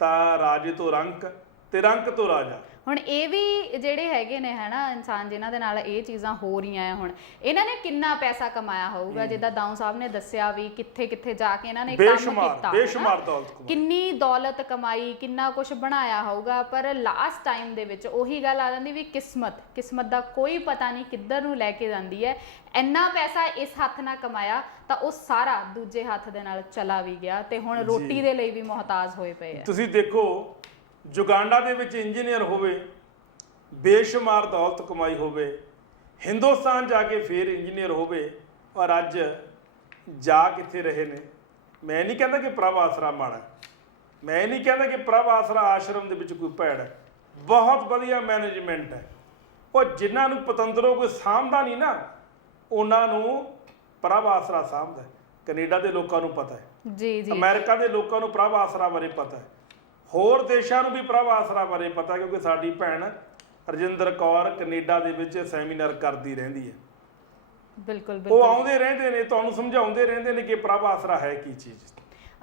ਤਾਂ ਰਾਜੇ ਤੋਂ ਰੰਕ ਤੇ ਰੰਕ ਤੋਂ ਰਾਜਾ। ਹੁਣ ਇਹ ਵੀ ਜਿਹੜੇ ਹੈਗੇ ਨੇ ਹੈ ਨਾ ਇਨਸਾਨ, ਜਿਨ੍ਹਾਂ ਦੇ ਨਾਲ ਇਹ ਚੀਜ਼ਾਂ ਹੋ ਰਹੀਆਂ ਆ, ਹੁਣ ਇਹਨਾਂ ਨੇ ਕਿੰਨਾ ਪੈਸਾ ਕਮਾਇਆ ਹੋਊਗਾ। ਜਿੱਦਾਂ ਦਾਊ ਸਾਹਿਬ ਨੇ ਦੱਸਿਆ ਵੀ ਕਿੱਥੇ ਕਿੱਥੇ ਜਾ ਕੇ ਇਹਨਾਂ ਨੇ ਕੰਮ ਕੀਤਾ, ਬੇਸ਼ੁਮਾਰ ਦੌਲਤ, ਕਿੰਨੀ ਦੌਲਤ ਕਮਾਈ, ਕਿੰਨਾ ਕੁਝ ਬਣਾਇਆ ਹੋਊਗਾ। ਪਰ ਲਾਸਟ ਟਾਈਮ ਦੇ ਵਿੱਚ ਉਹੀ ਗੱਲ ਆ ਜਾਂਦੀ ਵੀ ਕਿਸਮਤ ਦਾ ਕੋਈ ਪਤਾ ਨਹੀਂ ਕਿੱਧਰ ਨੂੰ ਲੈ ਕੇ ਜਾਂਦੀ ਹੈ। ਇੰਨਾ ਪੈਸਾ ਇਸ ਹੱਥ ਨਾਲ ਕਮਾਇਆ ਤਾਂ ਉਹ ਸਾਰਾ ਦੂਜੇ ਹੱਥ ਦੇ ਨਾਲ ਚਲਾ ਵੀ ਗਿਆ, ਤੇ ਹੁਣ ਰੋਟੀ ਦੇ ਲਈ ਵੀ ਮੁਹਤਾਜ ਹੋਏ ਪਏ ਆ। ਤੁਸੀਂ ਦੇਖੋ, ਯੁਗਾਂਡਾ ਦੇ ਵਿੱਚ ਇੰਜੀਨੀਅਰ ਹੋਵੇ, ਬੇਸ਼ੁਮਾਰ ਦੌਲਤ ਕਮਾਈ ਹੋਵੇ, ਹਿੰਦੁਸਤਾਨ ਜਾ ਕੇ ਫਿਰ ਇੰਜੀਨੀਅਰ ਹੋਵੇ, ਔਰ ਅੱਜ ਜਾ ਕਿੱਥੇ ਰਹੇ ਨੇ। ਮੈਂ ਨਹੀਂ ਕਹਿੰਦਾ ਕਿ ਪ੍ਰਭ ਆਸਰਾ ਮਾੜਾ, ਮੈਂ ਨਹੀਂ ਕਹਿੰਦਾ ਕਿ ਪ੍ਰਭ ਆਸਰਾ ਆਸ਼ਰਮ ਦੇ ਵਿੱਚ ਕੋਈ ਭੈੜ ਹੈ, ਬਹੁਤ ਵਧੀਆ ਮੈਨੇਜਮੈਂਟ ਹੈ। ਉਹ ਜਿਨ੍ਹਾਂ ਨੂੰ ਪਤੰਦਰੋਂ ਕੋਈ ਸਾਂਭਦਾ ਨਹੀਂ ਨਾ, ਉਹਨਾਂ ਨੂੰ ਪ੍ਰਭ ਆਸਰਾ ਸਾਂਭਦਾ। ਕੈਨੇਡਾ ਦੇ ਲੋਕਾਂ ਨੂੰ ਪਤਾ ਹੈ, ਜੀ, ਅਮਰੀਕਾ ਦੇ ਲੋਕਾਂ ਨੂੰ ਪ੍ਰਭ ਆਸਰਾ ਬਾਰੇ ਪਤਾ ਹੈ, ਹੋਰ ਦੇਸ਼ਾਂ ਨੂੰ ਵੀ ਪ੍ਰਭ ਆਸਰਾ ਬਾਰੇ ਪਤਾ, ਕਿਉਂਕਿ ਸਾਡੀ ਭੈਣ ਰਜਿੰਦਰ ਕੌਰ ਕੈਨੇਡਾ ਦੇ ਵਿੱਚ ਸੈਮੀਨਾਰ ਕਰਦੀ ਰਹਿੰਦੀ ਹੈ। ਬਿਲਕੁਲ ਉਹ ਆਉਂਦੇ ਰਹਿੰਦੇ ਨੇ, ਤੁਹਾਨੂੰ ਸਮਝਾਉਂਦੇ ਰਹਿੰਦੇ ਨੇ ਕਿ ਪ੍ਰਭ ਆਸਰਾ ਹੈ ਕੀ ਚੀਜ਼।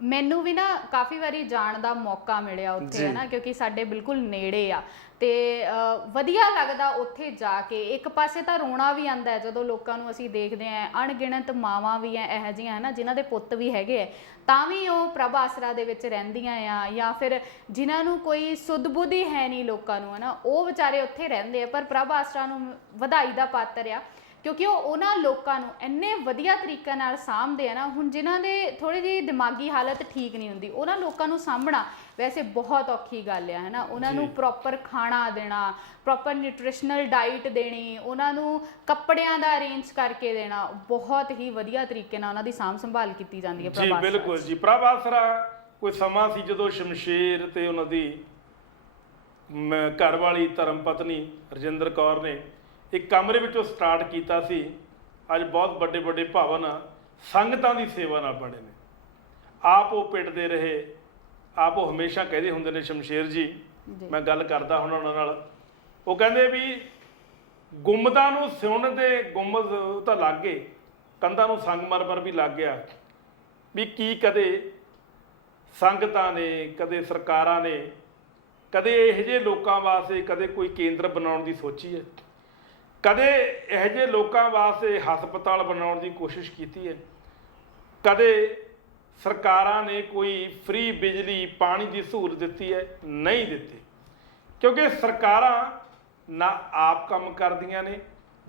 ਮੈਨੂੰ ਵੀ ਨਾ ਕਾਫੀ ਵਾਰੀ ਜਾਣ ਦਾ ਮੌਕਾ ਮਿਲਿਆ ਉੱਥੇ, ਹੈ ਨਾ, ਕਿਉਂਕਿ ਸਾਡੇ ਬਿਲਕੁਲ ਨੇੜੇ ਆ, ਤੇ ਵਧੀਆ ਲੱਗਦਾ ਉੱਥੇ ਜਾ ਕੇ। ਇੱਕ ਪਾਸੇ ਤਾਂ ਰੋਣਾ ਵੀ ਆਉਂਦਾ ਹੈ ਜਦੋਂ ਲੋਕਾਂ ਨੂੰ ਅਸੀਂ ਦੇਖਦੇ ਹਾਂ, ਅਣਗਿਣਤ ਮਾਵਾਂ ਵੀ ਐ ਇਹੋ ਜਿਹੀਆਂ, ਹੈ ਨਾ, ਜਿਨ੍ਹਾਂ ਦੇ ਪੁੱਤ ਵੀ ਹੈਗੇ ਆ, ਤਾਂ ਵੀ ਉਹ ਪ੍ਰਭ ਆਸਰਾ ਦੇ ਵਿੱਚ ਰਹਿੰਦੀਆਂ ਆ, ਜਾਂ ਫਿਰ ਜਿਨ੍ਹਾਂ ਨੂੰ ਕੋਈ ਸੁੱਧ ਬੁੱਧੀ ਹੈ ਨਹੀਂ ਲੋਕਾਂ ਨੂੰ, ਹੈ ਨਾ, ਉਹ ਵਿਚਾਰੇ ਉੱਥੇ ਰਹਿੰਦੇ ਆ। ਪਰ ਪ੍ਰਭ ਆਸਰਾ ਨੂੰ ਵਧਾਈ ਦਾ ਪਾਤਰ ਆ, ਕਿਉਂਕਿ ਉਹ ਉਹਨਾਂ ਲੋਕਾਂ ਨੂੰ ਇੰਨੇ ਵਧੀਆ ਤਰੀਕੇ ਨਾਲ ਸਾਂਭਦੇ ਆ ਨਾ। ਹੁਣ ਜਿਨ੍ਹਾਂ ਦੇ ਥੋੜੀ ਜਿਹੀ ਦਿਮਾਗੀ ਹਾਲਤ ਠੀਕ ਨਹੀਂ ਹੁੰਦੀ, ਉਹਨਾਂ ਲੋਕਾਂ ਨੂੰ ਸਾਂਭਣਾ ਵੈਸੇ ਬਹੁਤ ਔਖੀ ਗੱਲ ਆ, ਹੈ ਨਾ। ਉਹਨਾਂ ਨੂੰ ਪ੍ਰੋਪਰ ਖਾਣਾ ਦੇਣਾ, ਪ੍ਰੋਪਰ ਨਿਊਟ੍ਰੀਸ਼ਨਲ ਡਾਈਟ ਦੇਣੀ, ਉਹਨਾਂ ਨੂੰ ਕੱਪੜਿਆਂ ਦਾ ਅਰੇਂਜ ਕਰਕੇ ਦੇਣਾ, ਬਹੁਤ ਹੀ ਵਧੀਆ ਤਰੀਕੇ ਨਾਲ ਉਹਨਾਂ ਦੀ ਸਾਂਭ ਸੰਭਾਲ ਕੀਤੀ ਜਾਂਦੀ ਹੈ ਪ੍ਰਭ ਆਸਰਾ। ਬਿਲਕੁਲ ਜੀ। ਪ੍ਰਭ ਆਸਰਾ ਕੋਈ ਸਮਾਂ ਸੀ ਜਦੋਂ ਸ਼ਮਸ਼ੇਰ ਤੇ ਉਹਨਾਂ ਦੀ ਘਰ ਵਾਲੀ ਧਰਮ ਪਤਨੀ ਰਜਿੰਦਰ ਕੌਰ ਨੇ ਇੱਕ ਕਮਰੇ ਵਿੱਚੋਂ ਸਟਾਰਟ ਕੀਤਾ ਸੀ। ਅੱਜ ਬਹੁਤ ਵੱਡੇ ਵੱਡੇ ਭਵਨ ਸੰਗਤਾਂ ਦੀ ਸੇਵਾ ਨਾਲ ਬਣੇ ਨੇ। ਆਪ ਉਹ ਪਿੱਟਦੇ ਰਹੇ, ਆਪ ਉਹ ਹਮੇਸ਼ਾ ਕਹਿੰਦੇ ਹੁੰਦੇ ਨੇ, ਸ਼ਮਸ਼ੇਰ ਜੀ, ਮੈਂ ਗੱਲ ਕਰਦਾ ਹੁਣ ਉਹਨਾਂ ਨਾਲ, ਉਹ ਕਹਿੰਦੇ ਵੀ ਗੁੰਮਦਾਂ ਨੂੰ ਸਿਉਣ ਦੇ ਗੁੰਮਦ ਤਾਂ ਲੱਗ ਗਏ, ਕੰਧਾਂ ਨੂੰ ਸੰਗਮਰਮਰ ਵੀ ਲੱਗ ਗਿਆ, ਵੀ ਕੀ ਕਦੇ ਸੰਗਤਾਂ ਨੇ, ਕਦੇ ਸਰਕਾਰਾਂ ਨੇ, ਕਦੇ ਇਹੋ ਜਿਹੇ ਲੋਕਾਂ ਵਾਸਤੇ ਕਦੇ ਕੋਈ ਕੇਂਦਰ ਬਣਾਉਣ ਦੀ ਸੋਚੀ ਹੈ? ਕਦੇ ਇਹੋ ਜਿਹੇ ਲੋਕਾਂ ਵਾਸਤੇ ਹਸਪਤਾਲ ਬਣਾਉਣ ਦੀ ਕੋਸ਼ਿਸ਼ ਕੀਤੀ ਹੈ? ਕਦੇ ਸਰਕਾਰਾਂ ਨੇ ਕੋਈ ਫ੍ਰੀ ਬਿਜਲੀ ਪਾਣੀ ਦੀ ਸਹੂਲਤ ਦਿੱਤੀ ਹੈ? ਨਹੀਂ ਦਿੱਤੀ, ਕਿਉਂਕਿ ਸਰਕਾਰਾਂ ਨਾ ਆਪ ਕੰਮ ਕਰਦੀਆਂ ਨੇ,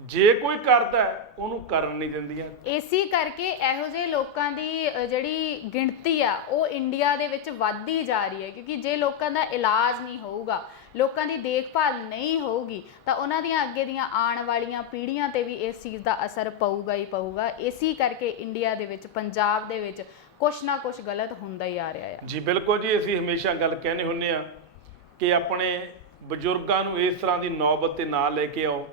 ਜੇ ਕੋਈ ਕਰਦਾ ਉਹਨੂੰ ਕਰਨ ਨਹੀਂ ਦਿੰਦੀਆਂ। ਇਸੇ ਕਰਕੇ ਇਹੋ ਜਿਹੇ ਲੋਕਾਂ ਦੀ ਜਿਹੜੀ ਗਿਣਤੀ ਆ ਉਹ ਇੰਡੀਆ ਦੇ ਵਿੱਚ ਵੱਧਦੀ ਜਾ ਰਹੀ ਹੈ, ਕਿਉਂਕਿ ਜੇ ਲੋਕਾਂ ਦਾ ਇਲਾਜ ਨਹੀਂ ਹੋਊਗਾ, ਲੋਕਾਂ ਦੀ ਦੇਖਭਾਲ ਨਹੀਂ ਹੋਊਗੀ, ਤਾਂ ਉਹਨਾਂ ਦੀਆਂ ਅੱਗੇ ਦੀਆਂ ਆਉਣ ਵਾਲੀਆਂ ਪੀੜ੍ਹੀਆਂ ਤੇ ਵੀ ਇਸ ਚੀਜ਼ ਦਾ ਅਸਰ ਪਊਗਾ ਹੀ ਪਊਗਾ। ਇਸੇ ਕਰਕੇ ਇੰਡੀਆ ਦੇ ਵਿੱਚ, ਪੰਜਾਬ ਦੇ ਵਿੱਚ ਕੁਛ ਨਾ ਕੁਛ ਗਲਤ ਹੁੰਦਾ ਹੀ ਆ ਰਿਹਾ ਹੈ। ਜੀ ਬਿਲਕੁਲ ਜੀ। ਅਸੀਂ ਹਮੇਸ਼ਾ ਗੱਲ ਕਹਿੰਦੇ ਹੁੰਦੇ ਆ ਕਿ ਆਪਣੇ ਬਜ਼ੁਰਗਾਂ ਨੂੰ ਇਸ ਤਰ੍ਹਾਂ ਦੀ ਨੌਬਤ ਤੇ ਨਾ ਲੈ ਕੇ ਆਓ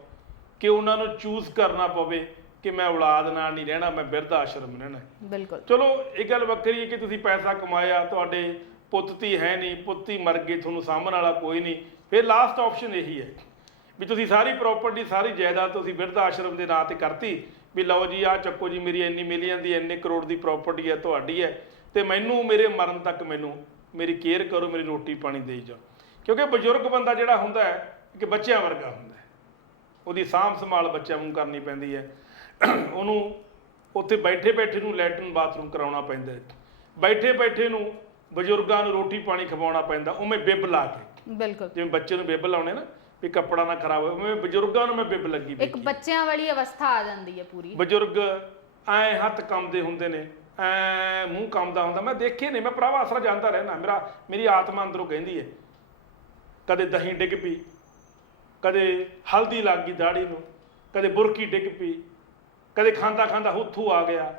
ਕਿ ਉਹਨਾਂ ਨੂੰ ਚੂਜ਼ ਕਰਨਾ ਪਵੇ ਕਿ ਮੈਂ ਔਲਾਦ ਨਾਲ ਨਹੀਂ ਰਹਿਣਾ, ਮੈਂ ਬਿਰਧ ਆਸ਼ਰਮ ਰਹਿਣਾ। ਬਿਲਕੁਲ। ਚਲੋ ਇਹ ਗੱਲ ਵੱਖਰੀ ਹੈ ਕਿ ਤੁਸੀਂ ਪੈਸਾ ਕਮਾਇਆ, ਤੁਹਾਡੇ ਪੁੱਤ ਧੀ ਹੈ ਨਹੀਂ, ਪੁੱਤ ਧੀ ਮਰ ਗਏ, ਤੁਹਾਨੂੰ ਸਾਂਭਣ ਵਾਲਾ ਕੋਈ ਨਹੀਂ, ਫਿਰ ਲਾਸਟ ਆਪਸ਼ਨ ਇਹੀ ਹੈ ਵੀ ਤੁਸੀਂ ਸਾਰੀ ਪ੍ਰਾਪਰਟੀ, ਸਾਰੀ ਜਾਇਦਾਦ ਤੁਸੀਂ ਬਿਰਧ ਆਸ਼ਰਮ ਦੇ ਨਾਂ ਤੇ ਕਰਤੀ ਵੀ ਲਓ ਜੀ ਆਹ ਚੱਕੋ ਜੀ, ਮੇਰੀ ਇੰਨੀ ਮਿਲੀਅਨ ਦੀ ਇੰਨੇ ਕਰੋੜ ਦੀ ਪ੍ਰਾਪਰਟੀ ਹੈ, ਤੁਹਾਡੀ ਹੈ, ਤੇ ਮੈਨੂੰ ਮੇਰੇ ਮਰਨ ਤੱਕ ਮੈਨੂੰ ਮੇਰੀ ਕੇਅਰ ਕਰੋ, ਮੇਰੀ ਰੋਟੀ ਪਾਣੀ ਦੇਈ ਜਾਓ। ਕਿਉਂਕਿ ਬਜ਼ੁਰਗ ਬੰਦਾ ਜਿਹੜਾ ਹੁੰਦਾ ਹੈ ਕਿ ਬੱਚਿਆਂ ਵਰਗਾ ਹੁੰਦਾ ਹੈ, ਉਹਦੀ ਸਾਂਭ ਸੰਭਾਲ ਬੱਚਿਆਂ ਨੂੰ ਕਰਨੀ ਪੈਂਦੀ ਹੈ, ਉਹਨੂੰ ਉੱਥੇ ਬੈਠੇ ਬੈਠੇ ਨੂੰ ਲੈਟਰਨ ਬਾਥਰੂਮ ਕਰਾਉਣਾ ਪੈਂਦਾ ਹੈ, ਬੈਠੇ ਬੈਠੇ ਨੂੰ ਬਜ਼ੁਰਗਾਂ ਨੂੰ ਰੋਟੀ ਪਾਣੀ ਖਵਾਉਣਾ ਪੈਂਦਾ, ਉਵੇਂ ਬਿੱਬ ਲਾ ਕੇ। ਬਿਲਕੁਲ। ਜਿਵੇਂ ਬੱਚੇ ਨੂੰ ਬਿੱਬ ਲਾਉਣੇ ਨਾ ਵੀ ਕੱਪੜਾ ਨਾ ਖਰਾਬ ਹੋਵੇ, ਉਵੇਂ ਬਜ਼ੁਰਗਾਂ ਨੂੰ ਮੈਂ ਬਿੱਬ ਲੱਗੀ ਇੱਕ ਬੱਚਿਆਂ ਵਾਲੀ ਅਵਸਥਾ ਆ ਜਾਂਦੀ ਹੈ ਪੂਰੀ। ਬਜ਼ੁਰਗ ਐ ਹੱਥ ਕੰਮਦੇ ਹੁੰਦੇ ਨੇ, ਐ ਮੂੰਹ ਕੰਮਦਾ ਹੁੰਦਾ, ਮੈਂ ਦੇਖੇ ਨੇ, ਮੈਂ ਭਰਾਵਾ ਆਸਰਾ ਜਾਂਦਾ ਰਹਿਣਾ, ਮੇਰੀ ਆਤਮਾ ਅੰਦਰੋਂ ਕਹਿੰਦੀ ਹੈ ਕਦੇ ਦਹੀਂ ਡਿੱਗ ਪਈ, ਕਦੇ ਹਲਦੀ ਲੱਗ ਗਈ ਦਾੜੀ ਨੂੰ, ਕਦੇ ਬੁਰਕੀ ਡਿੱਗ ਪਈ, ਕਦੇ ਖਾਂਦਾ ਖਾਂਦਾ ਹੁੱਥੂ ਆ ਗਿਆ।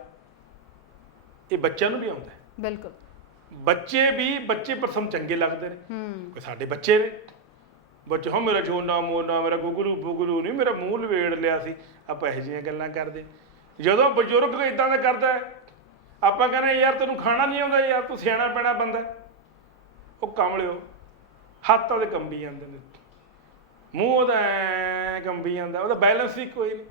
ਇਹ ਬੱਚਿਆਂ ਨੂੰ ਵੀ ਆਉਂਦਾ। ਬਿਲਕੁਲ। ਬੱਚੇ ਪ੍ਰਸਮ ਚੰਗੇ ਲੱਗਦੇ ਨੇ, ਕੋਈ ਸਾਡੇ ਬੱਚੇ ਨੇ, ਬੱਚੇ ਹੋ ਮੇਰਾ ਛੋਨਾ ਮੋਨਾ, ਮੇਰਾ ਗੁਗਲੂ ਬੁਗਲੂ ਨਹੀਂ, ਮੇਰਾ ਮੂੰਹ ਲਵੇੜ ਲਿਆ ਸੀ, ਆਪਾਂ ਇਹੋ ਜਿਹੀਆਂ ਗੱਲਾਂ ਕਰਦੇ। ਜਦੋਂ ਬਜ਼ੁਰਗ ਇਦਾਂ ਦਾ ਕਰਦਾ ਆਪਾਂ ਕਹਿੰਦੇ ਯਾਰ ਤੈਨੂੰ ਖਾਣਾ ਨਹੀਂ ਆਉਂਦਾ, ਯਾਰ ਤੂੰ ਸਿਆਣਾ ਪੈਣਾ ਬੰਦਾ। ਉਹ ਕਮਲਿਓ ਹੱਥ ਉਹਦੇ ਕੰਬੀ ਜਾਂਦੇ ਨੇ, ਮੂੰਹ ਉਹਦਾ ਐ ਕੰਬੀ ਜਾਂਦਾ, ਉਹਦਾ ਬੈਲੈਂਸ ਹੀ ਕੋਈ ਨਹੀਂ।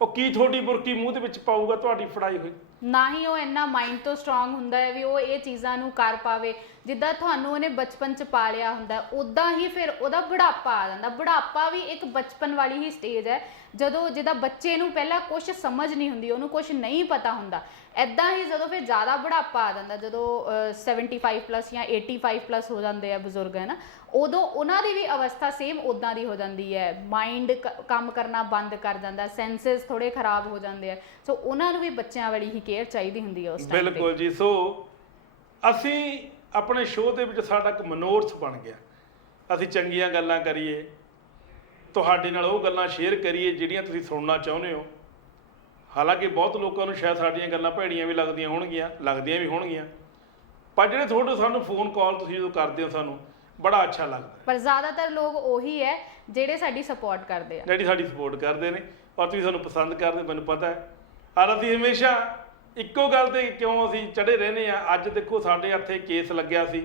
ਉਹ ਕੀ ਤੁਹਾਡੀ ਬੁਰਕੀ ਮੂੰਹ ਦੇ ਵਿੱਚ ਪਾਊਗਾ ਤੁਹਾਡੀ ਫੜਾਈ ਹੋਈ? ਨਾ ਹੀ ਉਹ ਇੰਨਾ ਮਾਈਂਡ ਤੋਂ ਸਟਰੋਂਗ ਹੁੰਦਾ ਹੈ ਵੀ ਉਹ ਇਹ ਚੀਜ਼ਾਂ ਨੂੰ ਕਰ ਪਾਵੇ। ਜਿੱਦਾਂ ਤੁਹਾਨੂੰ ਉਹਨੇ ਬਚਪਨ 'ਚ ਪਾਲਿਆ ਹੁੰਦਾ, ਉੱਦਾਂ ਹੀ ਫਿਰ ਉਹਦਾ ਬੁਢਾਪਾ ਆ ਜਾਂਦਾ। ਬੁਢਾਪਾ ਵੀ ਇੱਕ ਬਚਪਨ ਵਾਲੀ ਹੀ ਸਟੇਜ ਹੈ, ਜਦੋਂ ਜਿੱਦਾਂ ਬੱਚੇ ਨੂੰ ਪਹਿਲਾਂ ਕੁਝ ਸਮਝ ਨਹੀਂ ਹੁੰਦੀ, ਉਹਨੂੰ ਕੁਝ ਨਹੀਂ ਪਤਾ ਹੁੰਦਾ, ਐਦਾਂ ਹੀ ਜਦੋਂ ਫਿਰ ਜ਼ਿਆਦਾ ਬੁਢਾਪਾ ਆ ਜਾਂਦਾ, ਜਦੋਂ 75 ਪਲੱਸ ਜਾਂ 85 ਪਲੱਸ ਹੋ ਜਾਂਦੇ ਆ ਬਜ਼ੁਰਗ, ਹੈ ਨਾ, ਉਦੋਂ ਉਹਨਾਂ ਦੀ ਵੀ ਅਵਸਥਾ ਸੇਮ ਉੱਦਾਂ ਦੀ ਹੋ ਜਾਂਦੀ ਹੈ। ਮਾਈਂਡ ਕੰਮ ਕਰਨਾ ਬੰਦ ਕਰ ਜਾਂਦਾ, ਸੈਂਸਸ ਥੋੜੇ ਖਰਾਬ ਹੋ ਜਾਂਦੇ ਆ। ਸੋ ਉਹਨਾਂ ਨੂੰ ਵੀ ਬੱਚਿਆਂ ਵਾਲੀ ਹੀ ਕੇਅਰ ਚਾਹੀਦੀ ਹੁੰਦੀ ਹੈ ਉਸ ਟਾਈਮ ਤੇ। ਬਿਲਕੁਲ ਜੀ। ਸੋ ਅਸੀਂ ਆਪਣੇ ਸ਼ੋਅ ਦੇ ਵਿੱਚ ਸਾਡਾ ਇੱਕ ਮਨੋਰਥ ਬਣ ਗਿਆ, ਅਸੀਂ ਚੰਗੀਆਂ ਗੱਲਾਂ ਕਰੀਏ, ਤੁਹਾਡੇ ਨਾਲ ਉਹ ਗੱਲਾਂ ਸ਼ੇਅਰ ਕਰੀਏ ਜਿਹੜੀਆਂ ਤੁਸੀਂ ਸੁਣਨਾ ਚਾਹੁੰਦੇ ਹੋ। ਹਾਲਾਂਕਿ ਬਹੁਤ ਲੋਕਾਂ ਨੂੰ ਸ਼ਾਇਦ ਸਾਡੀਆਂ ਗੱਲਾਂ ਭੈੜੀਆਂ ਵੀ ਲੱਗਦੀਆਂ ਵੀ ਹੋਣਗੀਆਂ, ਪਰ ਜਿਹੜੇ ਤੁਹਾਡੇ ਸਾਨੂੰ ਫੋਨ ਕਾਲ ਤੁਸੀਂ ਜਦੋਂ ਕਰਦੇ ਹੋ ਸਾਨੂੰ ਬੜਾ ਅੱਛਾ ਲੱਗਦਾ। ਪਰ ਜ਼ਿਆਦਾਤਰ ਲੋਕ ਉਹੀ ਹੈ ਜਿਹੜੇ ਸਾਡੀ ਸਪੋਰਟ ਕਰਦੇ ਆ, ਜਿਹੜੀ ਸਾਡੀ ਸਪੋਰਟ ਕਰਦੇ ਨੇ, ਔਰ ਤੁਸੀਂ ਸਾਨੂੰ ਪਸੰਦ ਕਰਦੇ, ਮੈਨੂੰ ਪਤਾ ਹੈ। ਔਰ ਅਸੀਂ ਹਮੇਸ਼ਾ ਇੱਕੋ ਗੱਲ ਤੇ ਕਿਉਂ ਅਸੀਂ ਚੜੇ ਰਹਿੰਦੇ ਆ। ਅੱਜ ਦੇਖੋ ਸਾਡੇ ਹੱਥੇ ਕੇਸ ਲੱਗਿਆ ਸੀ,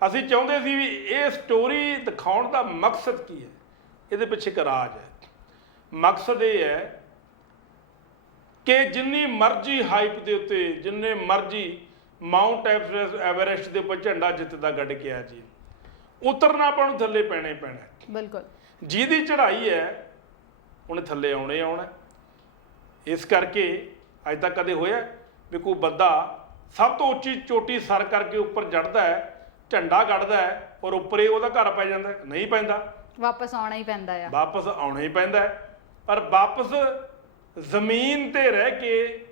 ਅਸੀਂ ਚਾਹੁੰਦੇ ਸੀ ਵੀ ਇਹ ਸਟੋਰੀ ਦਿਖਾਉਣ ਦਾ ਮਕਸਦ ਕੀ ਹੈ, ਇਹਦੇ ਪਿੱਛੇ ਇੱਕ ਰਾਜ ਹੈ। ਮਕਸਦ ਇਹ ਹੈ ਕਿ ਜਿੰਨੀ ਮਰਜ਼ੀ ਹਾਈਪ ਦੇ ਉੱਤੇ, ਜਿੰਨੇ ਮਰਜ਼ੀ ਮਾਊਂਟ ਐਵਰੈਸਟ ਦੇ ਉੱਪਰ ਝੰਡਾ ਜਿੱਤਦਾ ਗੱਡ ਕੇ ਆ ਜੀ, ਉਤਰਨਾ ਆਪਾਂ ਨੂੰ ਥੱਲੇ ਪੈਣਾ। ਬਿਲਕੁਲ। ਜਿਹਦੀ ਚੜ੍ਹਾਈ ਹੈ ਉਹਨੇ ਥੱਲੇ ਆਉਣਾ। ਇਸ ਕਰਕੇ ਅੱਜ ਤੱਕ ਕਦੇ ਹੋਇਆ ਵੀ ਕੋਈ ਬੰਦਾ ਸਭ ਤੋਂ ਉੱਚੀ ਚੋਟੀ ਸਰ ਕਰਕੇ ਉੱਪਰ ਚੜ੍ਹਦਾ ਹੈ, ਝੰਡਾ ਕੱਢਦਾ ਹੈ, ਔਰ ਉੱਪਰੇ ਉਹਦਾ ਘਰ ਪੈ ਜਾਂਦਾ? ਨਹੀਂ ਪੈਂਦਾ, ਵਾਪਸ ਆਉਣਾ ਹੀ ਪੈਂਦਾ ਆ। ਵਾਪਸ ਆਉਣਾ ਹੀ ਪੈਂਦਾ। ਪਰ ਵਾਪਸ ਜ਼ਮੀਨ ਤੇ ਰਹਿ ਕੇ,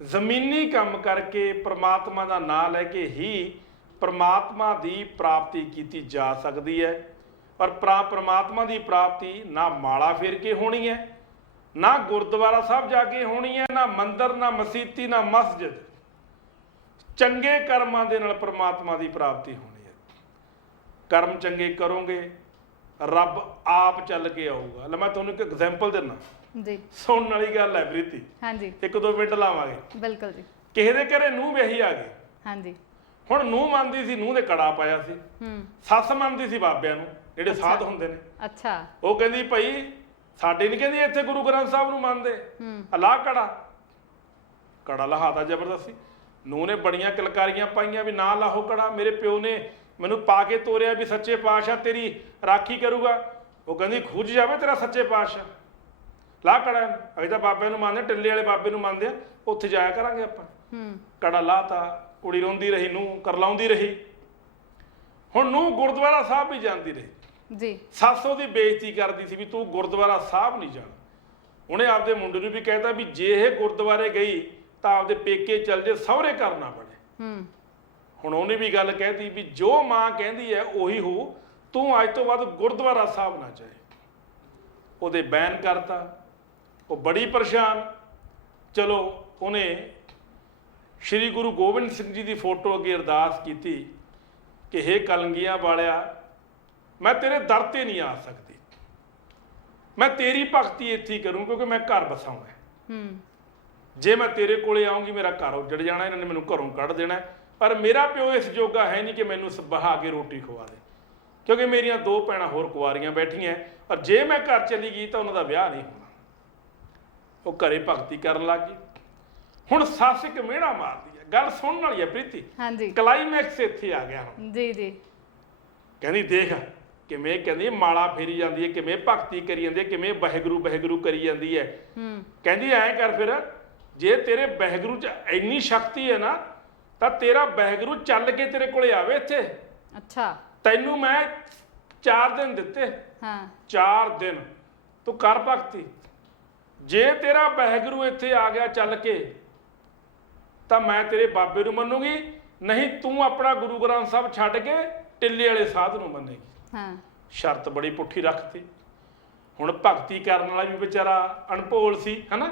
ਜ਼ਮੀਨੀ ਕੰਮ ਕਰਕੇ, ਪ੍ਰਮਾਤਮਾ ਦਾ ਨਾਮ ਲੈ ਕੇ ਹੀ ਪ੍ਰਮਾਤਮਾ ਦੀ ਪ੍ਰਾਪਤੀ ਕੀਤੀ ਜਾ ਸਕਦੀ ਹੈ। ਪਰ ਪ੍ਰਮਾਤਮਾ ਦੀ ਪ੍ਰਾਪਤੀ ਨਾ ਮਾਲਾ ਫੇਰ ਕੇ ਹੋਣੀ ਹੈ, ਨਾ ਗੁਰਦੁਆਰਾ ਸਾਹਿਬ ਜਾ ਕੇ ਹੋਣੀ ਹੈ, ਨਾ ਮੰਦਰ, ਨਾ ਮਸੀਤੀ, ਨਾ ਮਸਜਿਦ। ਚੰਗੇ ਕਰਮਾਂ ਦੇ ਨਾਲ ਪ੍ਰਮਾਤਮਾ ਦੀ ਪ੍ਰਾਪਤੀ ਹੋਣੀ ਹੈ। ਕਰਮ ਚੰਗੇ ਕਰੋਗੇ, ਰੱਬ ਆਪ ਚੱਲ ਕੇ ਆਊਗਾ। ਲੈ ਮੈਂ ਤੁਹਾਨੂੰ ਇੱਕ ਐਗਜ਼ਾਮਪਲ ਦਿੰਦਾ ਜੀ, ਸੁਣਨ ਵਾਲੀ ਗੱਲ ਹੈ ਪ੍ਰੀਤੀ। ਹਾਂਜੀ, 1-2 ਮਿੰਟ ਲਾਵਾਂਗੇ। ਬਿਲਕੁਲ ਜੀ। ਕਿਸੇ ਦੇ ਘਰੇ ਨੂੰਹ ਵਿਆਹੀ ਆ ਗਈ, ਹਾਂਜੀ, ਹੁਣ ਨੂੰਹ ਮੰਨਦੀ ਸੀ, ਨੂੰਹ ਦੇ ਕੜਾ ਪਾਇਆ ਸੀ। ਸੱਸ ਮੰਨਦੀ ਸੀ ਬਾਬਿਆਂ ਨੂੰ, ਜਿਹੜੇ ਸਾਧ ਹੁੰਦੇ ਨੇ। ਅੱਛਾ। ਉਹ ਕਹਿੰਦੀ ਭਾਈ ਸਾਡੇ ਨਹੀਂ, ਕਹਿੰਦੀ ਇੱਥੇ ਗੁਰੂ ਗ੍ਰੰਥ ਸਾਹਿਬ ਨੂੰ ਮੰਨਦੇ, ਅਲਾਹ ਕੜਾ ਲਹਾਤਾ ਜ਼ਬਰਦਸਤੀ। ਨੂੰਹ ਨੇ ਬੜੀਆਂ ਕਿਲਕਾਰੀਆਂ ਪਾਈਆਂ ਵੀ ਨਾ ਲਾਹੋ ਕੜਾ, ਮੇਰੇ ਪਿਓ ਨੇ ਮੈਨੂੰ ਪਾ ਕੇ ਤੋਰਿਆ ਵੀ ਸੱਚੇ ਪਾਤਸ਼ਾਹ ਤੇਰੀ ਰਾਖੀ ਕਰੂਗਾ। ਉਹ ਕਹਿੰਦੀ ਖੁੱਜ ਜਾਵੇ ਤੇਰਾ ਸੱਚੇ ਪਾਤਸ਼ਾਹ, ਲਾਹ ਕੜਾ। ਅਸੀਂ ਤਾਂ ਬਾਬਿਆਂ ਨੂੰ ਮੰਨਦੇ, ਟਿੱਲੇ ਵਾਲੇ ਬਾਬੇ ਨੂੰ ਮੰਨਦੇ ਆ, ਉੱਥੇ ਜਾਇਆ ਕਰਾਂਗੇ ਆਪਾਂ। ਕੜਾ ਲਾਤਾ, ਕੁੜੀ ਰੋਂਦੀ ਰਹੀ, ਨੂੰਹ ਕਰਲਾਉਂਦੀ ਰਹੀ। ਹੁਣ ਨੂੰਹ ਗੁਰਦੁਆਰਾ ਸਾਹਿਬ ਵੀ ਜਾਂਦੀ ਰਹੀ ਜੀ। ਸੱਸ ਉਹਦੀ ਬੇਇੱਜ਼ਤੀ ਕਰਦੀ ਸੀ ਵੀ ਤੂੰ ਗੁਰਦੁਆਰਾ ਸਾਹਿਬ ਨਹੀਂ ਜਾਣਾ। ਉਹਨੇ ਆਪਦੇ ਮੁੰਡੇ ਨੂੰ ਵੀ ਕਹਿਤਾ ਵੀ ਜੇ ਇਹ ਗੁਰਦੁਆਰੇ ਗਈ ਤਾਂ ਆਪਦੇ ਪੇਕੇ ਚੱਲ ਜੇ, ਸਹੁਰੇ ਘਰ ਨਾ ਬਣੇ। ਹੁਣ ਉਹਨੇ ਵੀ ਗੱਲ ਕਹਿਤੀ ਵੀ ਜੋ ਮਾਂ ਕਹਿੰਦੀ ਹੈ ਉਹੀ ਹੋ, ਤੂੰ ਅੱਜ ਤੋਂ ਬਾਅਦ ਗੁਰਦੁਆਰਾ ਸਾਹਿਬ ਨਾ ਜਾਏ। ਉਹਦੇ ਬੈਨ ਕਰਤਾ, ਉਹ ਬੜੀ ਪਰੇਸ਼ਾਨ। ਚਲੋ ਉਹਨੇ ਸ਼੍ਰੀ ਗੁਰੂ ਗੋਬਿੰਦ ਸਿੰਘ ਜੀ ਦੀ ਫੋਟੋ ਅੱਗੇ ਅਰਦਾਸ ਕੀਤੀ ਕਿ ਹੇ ਕਲੰਗੀਆਂ ਵਾਲਿਆ, ਮੈਂ ਤੇਰੇ ਦਰ ਤੇ ਨਹੀਂ ਆ ਸਕਦੀ, ਮੈਂ ਤੇਰੀ ਭਗਤੀ ਇੱਥੇ ਹੀ ਕਰੂੰ ਕਿਉਂਕਿ ਮੈਂ ਘਰ ਬਸਾਉਣਾ ਹੈ। ਜੇ ਮੈਂ ਤੇਰੇ ਕੋਲੇ ਆਉਂਗੀ ਮੇਰਾ ਘਰ ਉੱਜੜ ਜਾਣਾ, ਇਹਨਾਂ ਨੇ ਮੈਨੂੰ ਘਰੋਂ ਕੱਢ ਦੇਣਾ। ਪਰ ਮੇਰਾ ਪਿਓ ਇਸ ਜੋਗਾ ਹੈ ਨਹੀਂ ਕਿ ਮੈਨੂੰ ਬਹਾ ਕੇ ਰੋਟੀ ਖਵਾ ਦੇ, ਕਿਉਂਕਿ ਮੇਰੀਆਂ 2 ਭੈਣਾਂ ਹੋਰ ਕੁਆਰੀਆਂ ਬੈਠੀਆਂ, ਔਰ ਜੇ ਮੈਂ ਘਰ ਚਲੀ ਗਈ ਤਾਂ ਉਹਨਾਂ ਦਾ ਵਿਆਹ ਨਹੀਂ ਹੋਣਾ। ਉਹ ਘਰੇ ਭਗਤੀ ਕਰਨ ਲੱਗ ਗਈ। ਹੁਣ ਸੱਸ ਇੱਕ ਮਿਹਣਾ ਮਾਰਦੀ ਹੈ, ਗੱਲ ਸੁਣਨ ਵਾਲੀ ਹੈ ਪ੍ਰੀਤੀ। ਹਾਂਜੀ, ਕਲਾਈਮੈਕਸ ਇੱਥੇ ਆ ਗਿਆ ਹੁਣ। ਜੀ ਜੀ। ਕਹਿੰਦੀ ਦੇਖ ਕਿਵੇਂ, ਕਹਿੰਦੀ ਮਾਲਾ ਫੇਰੀ ਜਾਂਦੀ ਹੈ, ਕਿਵੇਂ ਭਗਤੀ ਕਰੀ ਜਾਂਦੀ ਹੈ, ਕਿਵੇਂ ਵਾਹਿਗੁਰੂ ਵਾਹਿਗੁਰੂ ਕਰੀ ਜਾਂਦੀ ਹੈ। ਕਹਿੰਦੀ ਐਂ ਕਰ ਫਿਰ, ਜੇ ਤੇਰੇ ਵਾਹਿਗੁਰੂ 'ਚ ਇੰਨੀ ਸ਼ਕਤੀ ਹੈ ਨਾ ਤਾਂ ਤੇਰਾ ਵਾਹਿਗੁਰੂ ਚੱਲ ਕੇ ਤੇਰੇ ਕੋਲੇ ਆਵੇ ਇੱਥੇ। ਅੱਛਾ, ਤੈਨੂੰ ਮੈਂ 4 ਦਿਨ ਦਿੱਤੇ। ਹਾਂ, 4 ਦਿਨ ਤੂੰ ਕਰ ਭਗਤੀ। ਜੇ ਤੇਰਾ ਵਾਹਿਗੁਰੂ ਇੱਥੇ ਆ ਗਿਆ ਚੱਲ ਕੇ ਤਾਂ ਮੈਂ ਤੇਰੇ ਬਾਬੇ ਨੂੰ ਮੰਨੂਗੀ, ਨਹੀਂ ਤੂੰ ਆਪਣਾ ਗੁਰੂ ਗ੍ਰੰਥ ਸਾਹਿਬ ਛੱਡ ਕੇ ਟਿੱਲੇ ਵਾਲੇ ਸਾਧ ਨੂੰ ਮੰਨੇਗੀ। ਹਾਂ, ਸ਼ਰਤ ਬੜੀ ਪੁੱਠੀ ਰੱਖਤੀ। ਹੁਣ ਭਗਤੀ ਕਰਨ ਵਾਲਾ ਵੀ ਵਿਚਾਰਾ ਅਣਭੋਲ ਸੀ, ਹਨਾ।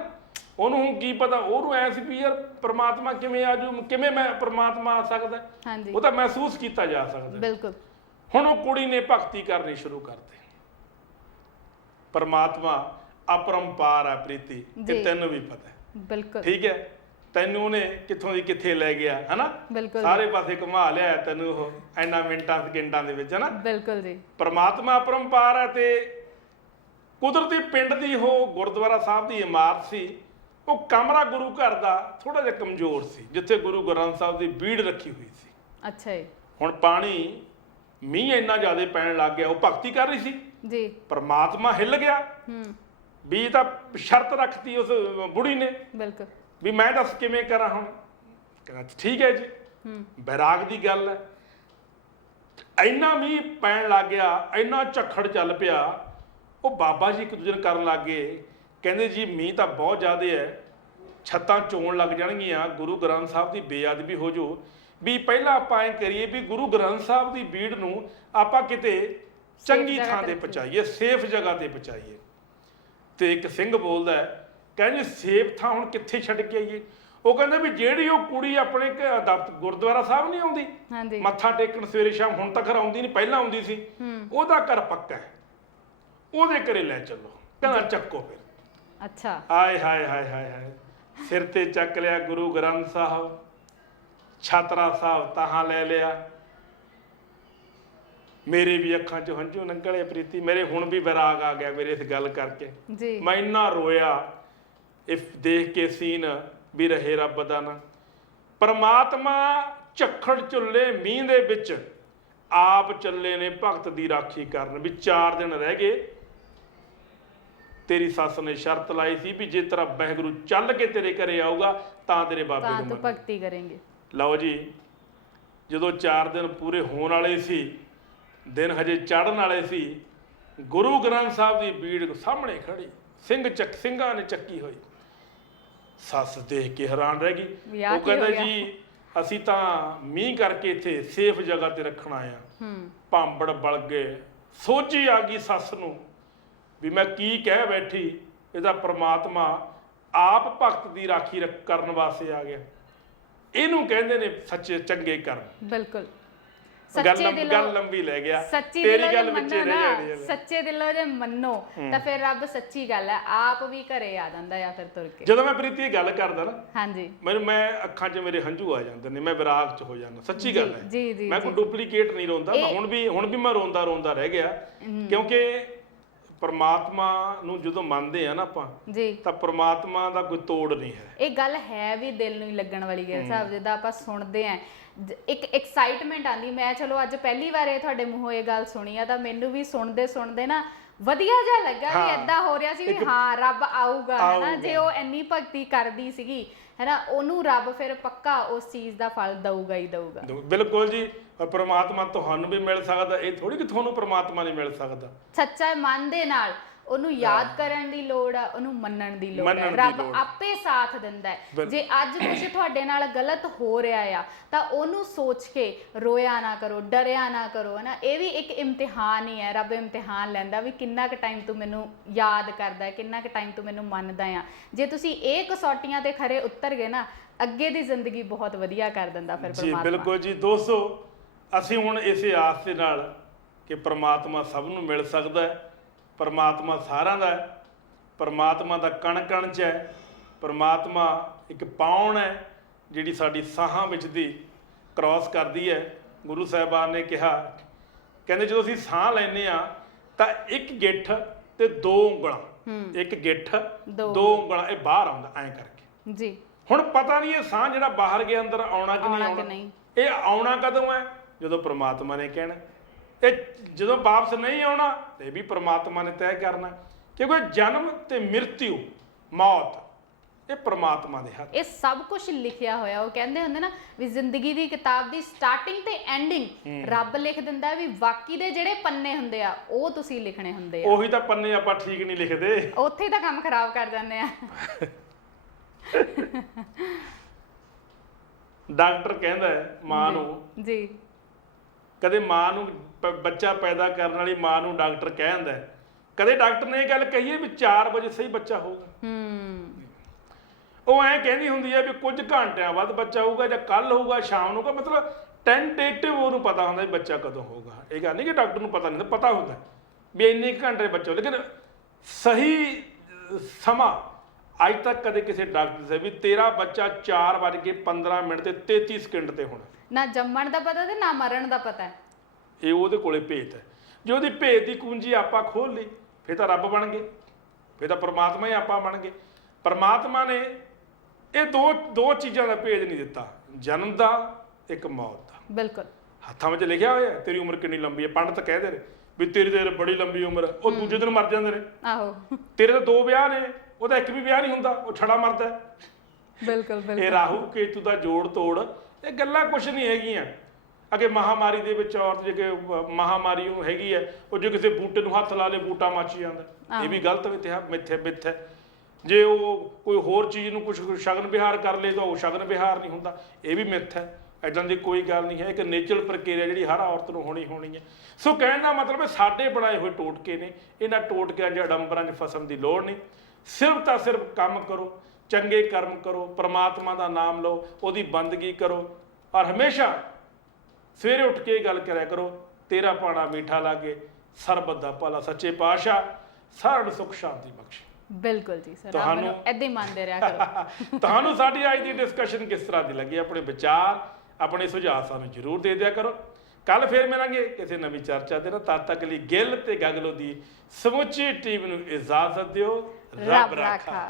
ਉਹਨੂੰ ਹੁਣ ਕੀ ਪਤਾ, ਉਹਨੂੰ ਐ ਸੀ ਵੀ ਯਾਰ ਪ੍ਰਮਾਤਮਾ ਕਿਵੇਂ ਆ ਜੂ, ਕਿਵੇਂ ਮੈਂ ਪ੍ਰਮਾਤਮਾ ਆ ਸਕਦਾ। ਹਾਂਜੀ, ਉਹ ਤਾਂ ਮਹਿਸੂਸ ਕੀਤਾ ਜਾ ਸਕਦਾ। ਬਿਲਕੁਲ। ਹੁਣ ਉਹ ਕੁੜੀ ਨੇ ਭਗਤੀ ਕਰਨੀ ਸ਼ੁਰੂ ਕਰਤੀ। ਪ੍ਰਮਾਤਮਾ ਅਪਰੰਪਾਰ ਆ ਪ੍ਰੀਤੀ, ਕਿ ਤੈਨੂੰ ਵੀ ਪਤਾ ਹੈ। ਬਿਲਕੁਲ ਠੀਕ ਹੈ, ਤੈਨੂੰ ਉਹਨੇ ਕਿੱਥੋਂ ਦੀ ਕਿੱਥੇ ਲੈ ਗਿਆ, ਹਨਾ। ਬਿਲਕੁਲ, ਸਾਰੇ ਪਾਸੇ ਘੁਮਾ ਲਿਆ ਤੈਨੂੰ ਉਹ ਇੰਨਾ ਮਿੰਟਾਂ ਸਕਿੰਟਾਂ ਦੇ ਵਿੱਚ, ਹਨਾ। ਬਿਲਕੁਲ ਜੀ। ਪਰਮਾਤਮਾ ਅਪਰੰਪਾਰ ਹੈ ਤੇ ਕੁਦਰਤੀ ਪਿੰਡ ਦੀ ਉਹ ਗੁਰਦੁਆਰਾ ਸਾਹਿਬ ਦੀ ਇਮਾਰਤ ਸੀ। ਉਹ ਕਮਰਾ ਗੁਰੂ ਘਰ ਦਾ ਥੋੜਾ ਜਿਹਾ ਕਮਜ਼ੋਰ ਸੀ, ਜਿੱਥੇ ਗੁਰੂ ਗ੍ਰੰਥ ਸਾਹਿਬ ਦੀ ਬੀੜ ਰੱਖੀ ਹੋਈ ਸੀ। ਅੱਛਾ ਜੀ। ਹੁਣ ਪਾਣੀ ਮੀਂਹ ਇੰਨਾ ਜ਼ਿਆਦਾ ਪੈਣ ਲੱਗ ਗਿਆ, ਉਹ ਭਗਤੀ ਕਰ ਰਹੀ ਸੀ ਜੀ। ਪਰਮਾਤਮਾ ਹਿੱਲ ਗਿਆ। ਵੀ ਤਾਂ ਸ਼ਰਤ ਰੱਖਤੀ ਉਸ ਬੁੜੀ ਨੇ, ਬਿਲਕੁਲ, ਵੀ ਮੈਂ ਦੱਸ ਕਿਵੇਂ ਕਰਾਂ। ਹੁਣ ਕਹਿੰਦਾ ਠੀਕ ਹੈ ਜੀ, ਬੈਰਾਗ ਦੀ ਗੱਲ ਹੈ। ਇੰਨਾ ਮੀਂਹ ਪੈਣ ਲੱਗ ਗਿਆ, ਇੰਨਾ ਝੱਖੜ ਚੱਲ ਪਿਆ। ਉਹ ਬਾਬਾ ਜੀ ਇੱਕ ਦੂਜੇ ਨੂੰ ਕਰਨ ਲੱਗ ਗਏ, ਕਹਿੰਦੇ ਜੀ ਮੀਂਹ ਤਾਂ ਬਹੁਤ ਜ਼ਿਆਦਾ ਹੈ, ਛੱਤਾਂ ਚੋਣ ਲੱਗ ਜਾਣਗੀਆਂ, ਗੁਰੂ ਗ੍ਰੰਥ ਸਾਹਿਬ ਦੀ ਬੇਅਦਬੀ ਹੋ ਜੂ। ਵੀ ਪਹਿਲਾਂ ਆਪਾਂ ਐਂ ਕਰੀਏ ਵੀ ਗੁਰੂ ਗ੍ਰੰਥ ਸਾਹਿਬ ਦੀ ਬੀੜ ਨੂੰ ਆਪਾਂ ਕਿਤੇ ਚੰਗੀ ਥਾਂ ਤੇ ਪਹੁੰਚਾਈਏ, ਸੇਫ ਜਗ੍ਹਾ ਤੇ ਪਹੁੰਚਾਈਏ। ਤੇ ਇੱਕ ਸਿੰਘ ਬੋਲਦਾ ਹੈ, ਕਹਿੰਦੇ ਸੇਫ ਥਾਂ ਹੁਣ ਕਿੱਥੇ ਛੱਡ ਕੇ ਆਈਏ। ਉਹ ਕਹਿੰਦੇ ਵੀ ਜਿਹੜੀ ਉਹ ਕੁੜੀ ਆਪਣੇ ਗੁਰਦੁਆਰਾ ਸਾਹਿਬ ਨਹੀਂ ਆਉਂਦੀ ਮੱਥਾ ਟੇਕਣ ਸਵੇਰੇ ਸ਼ਾਮ, ਹੁਣ ਤੱਕ ਆਉਂਦੀ ਨਹੀਂ, ਪਹਿਲਾਂ ਆਉਂਦੀ ਸੀ, ਉਹਦਾ ਘਰ ਪੱਕਾ ਹੈ, ਉਹਦੇ ਘਰੇ ਲੈ ਚੱਲੋ। ਕਹਿੰਦਾ ਚੱਕੋ ਫਿਰ। ਅੱਛਾ, ਆਏ ਹਾਏ ਹਾਏ ਹਾਏ ਹਾਏ, ਸਿਰ ਤੇ ਚੱਕ ਲਿਆ ਗੁਰੂ ਗ੍ਰੰਥ ਸਾਹਿਬ, ਛਾਤਰਾ ਸਾਹਿਬ ਤਾਹਾਂ ਲੈ ਲਿਆ। ਮੇਰੇ ਵੀ ਅੱਖਾਂ 'ਚ ਹੰਝੂ ਨਿਕਲੇ ਪ੍ਰੀਤੀ, ਮੇਰੇ ਹੁਣ ਵੀ ਵਿਰਾਗ ਆ ਗਿਆ ਮੇਰੇ ਇਸ ਗੱਲ ਕਰਕੇ ਜੀ। ਮੈਂ ਇੰਨਾ ਰੋਇਆ ਇਹ ਦੇਖ ਕੇ ਸੀਨ ਵੀ ਰਹੇ ਰੱਬ ਦਾ ਨਾ। ਪਰਮਾਤਮਾ ਝੱਖੜ ਝੁੱਲੇ ਮੀਂਹ ਦੇ ਵਿੱਚ ਆਪ ਚੱਲੇ ਨੇ ਭਗਤ ਦੀ ਰਾਖੀ ਕਰਨ। ਵੀ 4 ਦਿਨ ਰਹਿ ਗਏ, ਤੇਰੀ ਸੱਸ ਨੇ ਸ਼ਰਤ ਲਾਈ ਸੀ ਵੀ ਜੇ ਤੇਰਾ ਵਾਹਿਗੁਰੂ ਚੱਲ ਕੇ ਤੇਰੇ ਘਰੇ ਆਊਗਾ ਤਾਂ ਤੇਰੇ ਬਾਬੇ ਨੂੰ ਭਗਤੀ ਕਰਾਂਗੇ। ਲਓ ਜੀ, ਜਦੋਂ 4 ਦਿਨ ਪੂਰੇ ਹੋਣ ਵਾਲੇ ਸੀ, ਦਿਨ ਹਜੇ ਚੜ੍ਹਨ ਵਾਲੇ ਸੀ, ਗੁਰੂ ਗ੍ਰੰਥ ਸਾਹਿਬ ਦੀ ਬੀੜ ਸਾਹਮਣੇ ਖੜੀ, ਸਿੰਘਾਂ ਨੇ ਚੱਕੀ ਹੋਈ। ਸੱਸ ਦੇਖ ਕੇ ਹੈਰਾਨ ਰਹਿ ਗਈ। ਉਹ ਕਹਿੰਦਾ ਜੀ ਅਸੀਂ ਤਾਂ ਮੀਂਹ ਕਰਕੇ ਇੱਥੇ ਸੇਫ ਜਗ੍ਹਾ ਤੇ ਰੱਖਣ ਆਏ ਆ। ਭਾਂਬੜ ਬਲ ਗਏ, ਸੋਝੀ ਆ ਗਈ ਸੱਸ ਨੂੰ ਵੀ ਮੈਂ ਕੀ ਕਹਿ ਬੈਠੀ। ਇਹਦਾ ਪ੍ਰਮਾਤਮਾ ਆਪ ਭਗਤ ਦੀ ਰਾਖੀ ਕਰਨ ਵਾਸਤੇ ਆ ਗਿਆ। ਇਹਨੂੰ ਕਹਿੰਦੇ ਨੇ ਸੱਚੇ ਚੰਗੇ ਕਰਮ। ਬਿਲਕੁਲ, ਗੱਲ ਲੰਬੀ ਲੈ ਗਿਆ, ਤੇਰੀ ਗੱਲ ਵਿੱਚੇ ਰਹਿ ਜਾਣੀ ਹੈ। ਸੱਚੇ ਦਿਲੋਂ ਜੇ ਮੰਨੋ ਤਾਂ ਫਿਰ ਰੱਬ ਸੱਚੀ ਗੱਲ ਹੈ, ਆਪ ਵੀ ਘਰੇ ਆ ਜਾਂਦਾ ਆ ਫਿਰ ਤੁਰ ਕੇ। ਜਦੋਂ ਮੈਂ ਪ੍ਰੀਤੀ ਇਹ ਗੱਲ ਕਰਦਾ ਨਾ, ਹਾਂਜੀ, ਮੈਂ ਅੱਖਾਂ 'ਚ ਮੇਰੇ ਹੰਝੂ ਆ ਜਾਂਦੇ ਨੇ, ਮੈਂ ਵਿਰਾਗ 'ਚ ਹੋ ਜਾਂਦਾ। ਸੱਚੀ ਗੱਲ ਹੈ, ਜੀ ਜੀ। ਮੈਂ ਕੋਈ ਡੁਪਲੀਕੇਟ ਨਹੀਂ ਰੋਂਦਾ। ਹੁਣ ਵੀ ਮੈਂ ਰੋਂਦਾ ਰਹਿ ਗਿਆ, ਕਿਉਂਕਿ ਪਰਮਾਤਮਾ ਨੂੰ ਜਦੋਂ ਮੰਨਦੇ ਆ ਨਾ ਆਪਾਂ ਜੀ, ਤਾਂ ਪਰਮਾਤਮਾ ਦਾ ਕੋਈ ਤੋੜ ਨਹੀਂ ਹੈ। ਇਹ ਗੱਲ ਹੈ ਵੀ ਦਿਲ ਨੂੰ ਹੀ ਲੱਗਣ ਵਾਲੀ ਹੈ ਸਾਹਿਬ। ਜਿੱਦਾਂ ਆਪਾਂ ਸੁਣਦੇ ਆ ਇੱਕ ਐਕਸਾਈਟਮੈਂਟ ਆਂਦੀ। ਮੈਂ ਚਲੋ ਅੱਜ ਪਹਿਲੀ ਵਾਰ ਇਹ ਤੁਹਾਡੇ ਮੂੰਹੋਂ ਇਹ ਗੱਲ ਸੁਣੀ ਆ, ਤਾਂ ਮੈਨੂੰ ਵੀ ਸੁਣਦੇ ਨਾ ਵਧੀਆ ਜਿਹਾ ਲੱਗਾ ਵੀ ਏਦਾਂ ਹੋ ਰਿਹਾ ਸੀ ਵੀ ਹਾਂ ਰੱਬ ਆਊਗਾ, ਹਨਾ। ਜੇ ਉਹ ਇੰਨੀ ਭਗਤੀ ਕਰਦੀ ਸੀਗੀ, ਹੈਨਾ, ਉਹਨੂੰ ਰੱਬ ਫਿਰ ਪੱਕਾ ਉਸ ਚੀਜ਼ ਦਾ ਫਲ ਦਊਗਾ ਹੀ ਦਊਗਾ। ਬਿਲਕੁਲ ਜੀ, ਪਰਮਾਤਮਾ ਤੁਹਾਨੂੰ ਵੀ ਮਿਲ ਸਕਦਾ, ਇਹ ਥੋੜੀ ਕਿ ਤੁਹਾਨੂੰ ਪਰਮਾਤਮਾ ਨਹੀਂ ਮਿਲ ਸਕਦਾ। ਸੱਚਾ ਮਨ ਦੇ ਨਾਲ ਉਹਨੂੰ ਯਾਦ ਕਰਨ ਦੀ ਲੋੜ ਆ, ਉਹਨੂੰ ਮੰਨਣ ਦੀ ਲੋੜ ਹੈ। ਰੱਬ ਆਪੇ ਸਾਥ ਦਿੰਦਾ ਹੈ। ਜੇ ਅੱਜ ਕੁਝ ਤੁਹਾਡੇ ਨਾਲ ਗਲਤ ਹੋ ਰਿਹਾ ਆ ਤਾਂ ਉਹਨੂੰ ਸੋਚ ਕੇ ਰੋਇਆ ਨਾ ਕਰੋ, ਡਰਿਆ ਨਾ ਕਰੋ, ਹਨਾ। ਇਹ ਵੀ ਇੱਕ ਇਮਤਿਹਾਨ ਹੀ ਹੈ। ਰੱਬ ਇਮਤਿਹਾਨ ਲੈਂਦਾ ਵੀ ਕਿੰਨਾ ਕੁ ਟਾਈਮ ਤੂੰ ਮੈਨੂੰ ਯਾਦ ਕਰਦਾ ਹੈ, ਕਿੰਨਾ ਕੁ ਟਾਈਮ ਤੂੰ ਮੈਨੂੰ ਮੰਨਦਾ ਆ। ਜੇ ਤੁਸੀਂ ਇਹ ਕਸੌਟੀਆਂ ਤੇ ਖਰੇ ਉਤਰ ਗਏ ਨਾ, ਅੱਗੇ ਦੀ ਜ਼ਿੰਦਗੀ ਬਹੁਤ ਵਧੀਆ ਕਰ ਦਿੰਦਾ ਫਿਰ ਪਰਮਾਤਮਾ। ਜੀ ਬਿਲਕੁਲ ਜੀ। ਦੋਸਤੋ, ਅਸੀਂ ਹੁਣ ਇਸੇ ਆਸ ਦੇ ਨਾਲ ਕਿ ਪਰਮਾਤਮਾ ਸਭ ਨੂੰ ਮਿਲ ਸਕਦਾ ਹੈ, ਪਰਮਾਤਮਾ ਸਾਰਿਆਂ ਦਾ ਹੈ, ਪਰਮਾਤਮਾ ਦਾ ਕਣ ਕਣ 'ਚ ਹੈ, ਪਰਮਾਤਮਾ ਇੱਕ ਪਾਉਣ ਹੈ ਜਿਹੜੀ ਸਾਡੀ ਸਾਹਾਂ ਵਿੱਚ ਦੀ ਕ੍ਰਾਸ ਕਰਦੀ ਹੈ। ਗੁਰੂ ਸਾਹਿਬਾਨ ਨੇ ਕਿਹਾ, ਕਹਿੰਦੇ ਜਦੋਂ ਅਸੀਂ ਸਾਹ ਲੈਂਦੇ ਆ ਤਾਂ ਇੱਕ ਗਿੱਠ ਤੇ 2 ਉਂਗਲਾਂ, ਇੱਕ ਗਿੱਠ 2 ਉਂਗਲਾਂ ਇਹ ਬਾਹਰ ਆਉਂਦਾ ਐਂ ਕਰਕੇ ਜੀ। ਹੁਣ ਪਤਾ ਨਹੀਂ ਇਹ ਸਾਹ ਜਿਹੜਾ ਬਾਹਰ ਗਿਆ ਅੰਦਰ ਆਉਣਾ ਕਿ ਨਹੀਂ ਆਉਣਾ, ਇਹ ਆਉਣਾ ਕਦੋਂ ਹੈ? ਜਦੋਂ ਪ੍ਰਮਾਤਮਾ ਨੇ ਕਹਿਣਾ। ਇਹ ਜਦੋਂ ਵਾਪਸ ਨਹੀਂ ਆਉਣਾ ਤੇ ਵੀ ਪ੍ਰਮਾਤਮਾ ਨੇ ਤੈਅ ਕਰਨਾ, ਕਿਉਂਕਿ ਜਨਮ ਤੇ ਮ੍ਰਿਤਿੂ, ਮੌਤ, ਇਹ ਪ੍ਰਮਾਤਮਾ ਦੇ ਹੱਥ। ਇਹ ਸਭ ਕੁਝ ਲਿਖਿਆ ਹੋਇਆ। ਉਹ ਕਹਿੰਦੇ ਹੁੰਦੇ ਨਾ ਵੀ ਜ਼ਿੰਦਗੀ ਦੀ ਕਿਤਾਬ ਦੀ ਸਟਾਰਟਿੰਗ ਤੇ ਐਂਡਿੰਗ ਰੱਬ ਲਿਖ ਦਿੰਦਾ ਵੀ ਬਾਕੀ ਦੇ ਜਿਹੜੇ ਪੰਨੇ ਹੁੰਦੇ ਆ ਉਹ ਤੁਸੀਂ ਲਿਖਣੇ ਹੁੰਦੇ ਆ। ਉਹੀ ਤਾਂ ਪੰਨੇ ਆਪਾਂ ਠੀਕ ਨਹੀਂ ਲਿਖਦੇ, ਉੱਥੇ ਤਾਂ ਕੰਮ ਖਰਾਬ ਕਰ ਜਾਂਦੇ ਆ। ਡਾਕਟਰ ਕਹਿੰਦਾ ਹੈ ਮਾਂ ਨੂੰ ਜੀ, ਕਦੇ ਮਾਂ ਨੂੰ ਬੱਚਾ ਪੈਦਾ ਕਰਨ ਵਾਲੀ ਮਾਂ ਨੂੰ ਡਾਕਟਰ ਕਹਿੰਦਾ, ਕਦੇ ਡਾਕਟਰ ਨੇ ਇਹ ਗੱਲ ਕਹੀ ਹੈ ਵੀ 4 ਵਜੇ ਸਹੀ ਬੱਚਾ ਹੋਊਗਾ। ਉਹ ਐਂ ਕਹਿੰਦੀ ਹੁੰਦੀ ਹੈ ਵੀ ਕੁਝ ਘੰਟਿਆਂ ਬਾਅਦ ਬੱਚਾ ਹੋਊਗਾ, ਜਾਂ ਕੱਲ ਹੋਊਗਾ, ਸ਼ਾਮ ਨੂੰ ਹੋਊਗਾ, ਮਤਲਬ ਟੈਂਟੇਟਿਵ ਉਹਨੂੰ ਪਤਾ ਹੁੰਦਾ ਵੀ ਬੱਚਾ ਕਦੋਂ ਹੋਊਗਾ। ਇਹ ਗੱਲ ਨਹੀਂ ਕਿ ਡਾਕਟਰ ਨੂੰ ਪਤਾ ਨਹੀਂ, ਪਤਾ ਹੁੰਦਾ ਵੀ ਇੰਨੇ ਘੰਟੇ ਬੱਚਾ ਹੋ, ਲੇਕਿਨ ਸਹੀ ਸਮਾਂ ਅੱਜ ਤੱਕ ਕਦੇ ਕਿਸੇ ਡਾਕਟਰ ਸੇ ਵੀ ਤੇਰਾ ਬੱਚਾ 4:15 ਤੇ 33 ਸਕਿੰਟ ਤੇ ਹੋਣਾ। ਨਾ ਜੰਮਣ ਦਾ ਪਤਾ ਤੇ ਨਾ ਮਰਨ ਦਾ ਪਤਾ ਹੈ। ਇਹ ਉਹਦੇ ਕੋਲੇ ਭੇਤ ਹੈ। ਜੇ ਉਹਦੀ ਭੇਤ ਦੀ ਕੁੰਜੀ ਆਪਾਂ ਖੋਲ ਲਈ ਫਿਰ ਤਾਂ ਰੱਬ ਬਣ ਗਏ, ਫਿਰ ਤਾਂ ਪਰਮਾਤਮਾ ਹੀ ਆਪਾਂ ਬਣ ਗਏ। ਪਰਮਾਤਮਾ ਨੇ ਇਹ ਦੋ ਚੀਜ਼ਾਂ ਦਾ ਭੇਦ ਨਹੀਂ ਦਿੱਤਾ, ਜਨਮ ਦਾ, ਇੱਕ ਮੌਤ ਦਾ। ਬਿਲਕੁਲ ਹੱਥਾਂ ਵਿੱਚ ਲਿਖਿਆ ਹੋਇਆ ਤੇਰੀ ਉਮਰ ਕਿੰਨੀ ਲੰਬੀ ਹੈ। ਪੰਡਤ ਕਹਿੰਦੇ ਨੇ ਵੀ ਤੇਰੀ ਤਾਂ ਬੜੀ ਲੰਬੀ ਉਮਰ, ਉਹ ਦੂਜੇ ਦਿਨ ਮਰ ਜਾਂਦੇ ਨੇ। ਆਹੋ, ਤੇਰੇ ਤਾਂ 2 ਵਿਆਹ ਨੇ, ਉਹਦਾ ਇੱਕ ਵੀ ਵਿਆਹ ਨਹੀਂ ਹੁੰਦਾ, ਉਹ ਛੜਾ ਮਰਦਾ। ਬਿਲਕੁਲ ਬਿਲਕੁਲ। ਇਹ ਰਾਹੂ ਕੇਤੂ ਦਾ ਜੋੜ ਤੋੜ, ਇਹ ਗੱਲਾਂ ਕੁਛ ਨਹੀਂ ਹੈਗੀਆਂ। ਅਗੇ ਮਹਾਮਾਰੀ ਦੇ ਵਿੱਚ ਔਰਤ ਜੇ ਮਹਾਮਾਰੀ ਉਹ ਹੈਗੀ ਹੈ, ਉਹ ਜੇ ਕਿਸੇ ਬੂਟੇ ਨੂੰ ਹੱਥ ਲਾ ਲੇ ਬੂਟਾ ਮੱਚ ਜਾਂਦਾ, ਇਹ ਵੀ ਗਲਤ ਮਿੱਥ ਹੈ। ਜੇ ਉਹ ਕੋਈ ਹੋਰ ਚੀਜ਼ ਨੂੰ ਕੁਛ ਸ਼ਗਨ ਵਿਹਾਰ ਕਰ ਲੇ ਤਾਂ ਉਹ ਸ਼ਗਨ ਵਿਹਾਰ ਨਹੀਂ ਹੁੰਦਾ, ਇਹ ਵੀ ਮਿੱਥ ਹੈ। ਇੱਦਾਂ ਦੀ ਕੋਈ ਗੱਲ ਨਹੀਂ ਹੈ, ਇੱਕ ਨੇਚਰਲ ਪ੍ਰਕਿਰਿਆ ਜਿਹੜੀ ਹਰ ਔਰਤ ਨੂੰ ਹੋਣੀ ਹੈ। ਸੋ ਕਹਿਣ ਦਾ ਮਤਲਬ ਹੈ ਸਾਡੇ ਬਣਾਏ ਹੋਏ ਟੋਟਕੇ ਨੇ, ਇਹਨਾਂ ਟੋਟਕਿਆਂ 'ਚ ਅਡੰਬਰਾਂ 'ਚ ਫਸਣ ਦੀ ਲੋੜ ਨਹੀਂ। ਸਿਰਫ ਤਾਂ ਸਿਰਫ ਕੰਮ ਕਰੋ, ਚੰਗੇ ਕਰਮ ਕਰੋ, ਪ੍ਰਮਾਤਮਾ ਦਾ ਨਾਮ ਲਓ, ਉਹਦੀ ਬੰਦਗੀ ਕਰੋ, ਔਰ ਹਮੇਸ਼ਾ ਸਵੇਰੇ ਉੱਠ ਕੇ ਇਹ ਗੱਲ ਕਰਿਆ ਕਰੋ, ਤੇਰਾ ਪਾਣਾ ਮੀਠਾ ਲਾਗੇ, ਸਰਬਤ ਦਾ ਭਲਾ ਸੱਚੇ ਪਾਤਸ਼ਾਹ ਸਾਰਿਆਂ ਨੂੰ ਸੁੱਖ ਸ਼ਾਂਤੀ ਬਖਸ਼ੇ। ਬਿਲਕੁਲ ਜੀ ਸਰ, ਆਪ ਮੈਨੂੰ ਏਦਾਂ ਹੀ ਮੰਨਦੇ ਰਿਹਾ ਕਰੋ। ਤੁਹਾਨੂੰ ਸਾਡੀ ਅੱਜ ਦੀ ਡਿਸਕਸ਼ਨ ਕਿਸ ਤਰ੍ਹਾਂ ਦੀ ਲੱਗੀ? ਆਪਣੇ ਵਿਚਾਰ, ਆਪਣੇ ਸੁਝਾਅ ਸਾਨੂੰ ਜ਼ਰੂਰ ਦੇ ਦਿਆ ਕਰੋ। ਕੱਲ ਫੇਰ ਮਿਲਾਂਗੇ ਕਿਸੇ ਨਵੀਂ ਚਰਚਾ ਦੇ ਨਾਲ। ਤਦ ਤੱਕ ਲਈ ਗਿੱਲ ਤੇ ਗਗਲੋ ਦੀ ਸਮੁੱਚੀ ਟੀਮ ਨੂੰ ਇਜਾਜ਼ਤ ਦਿਓ। ਰੱਬ ਰਾਖਾ।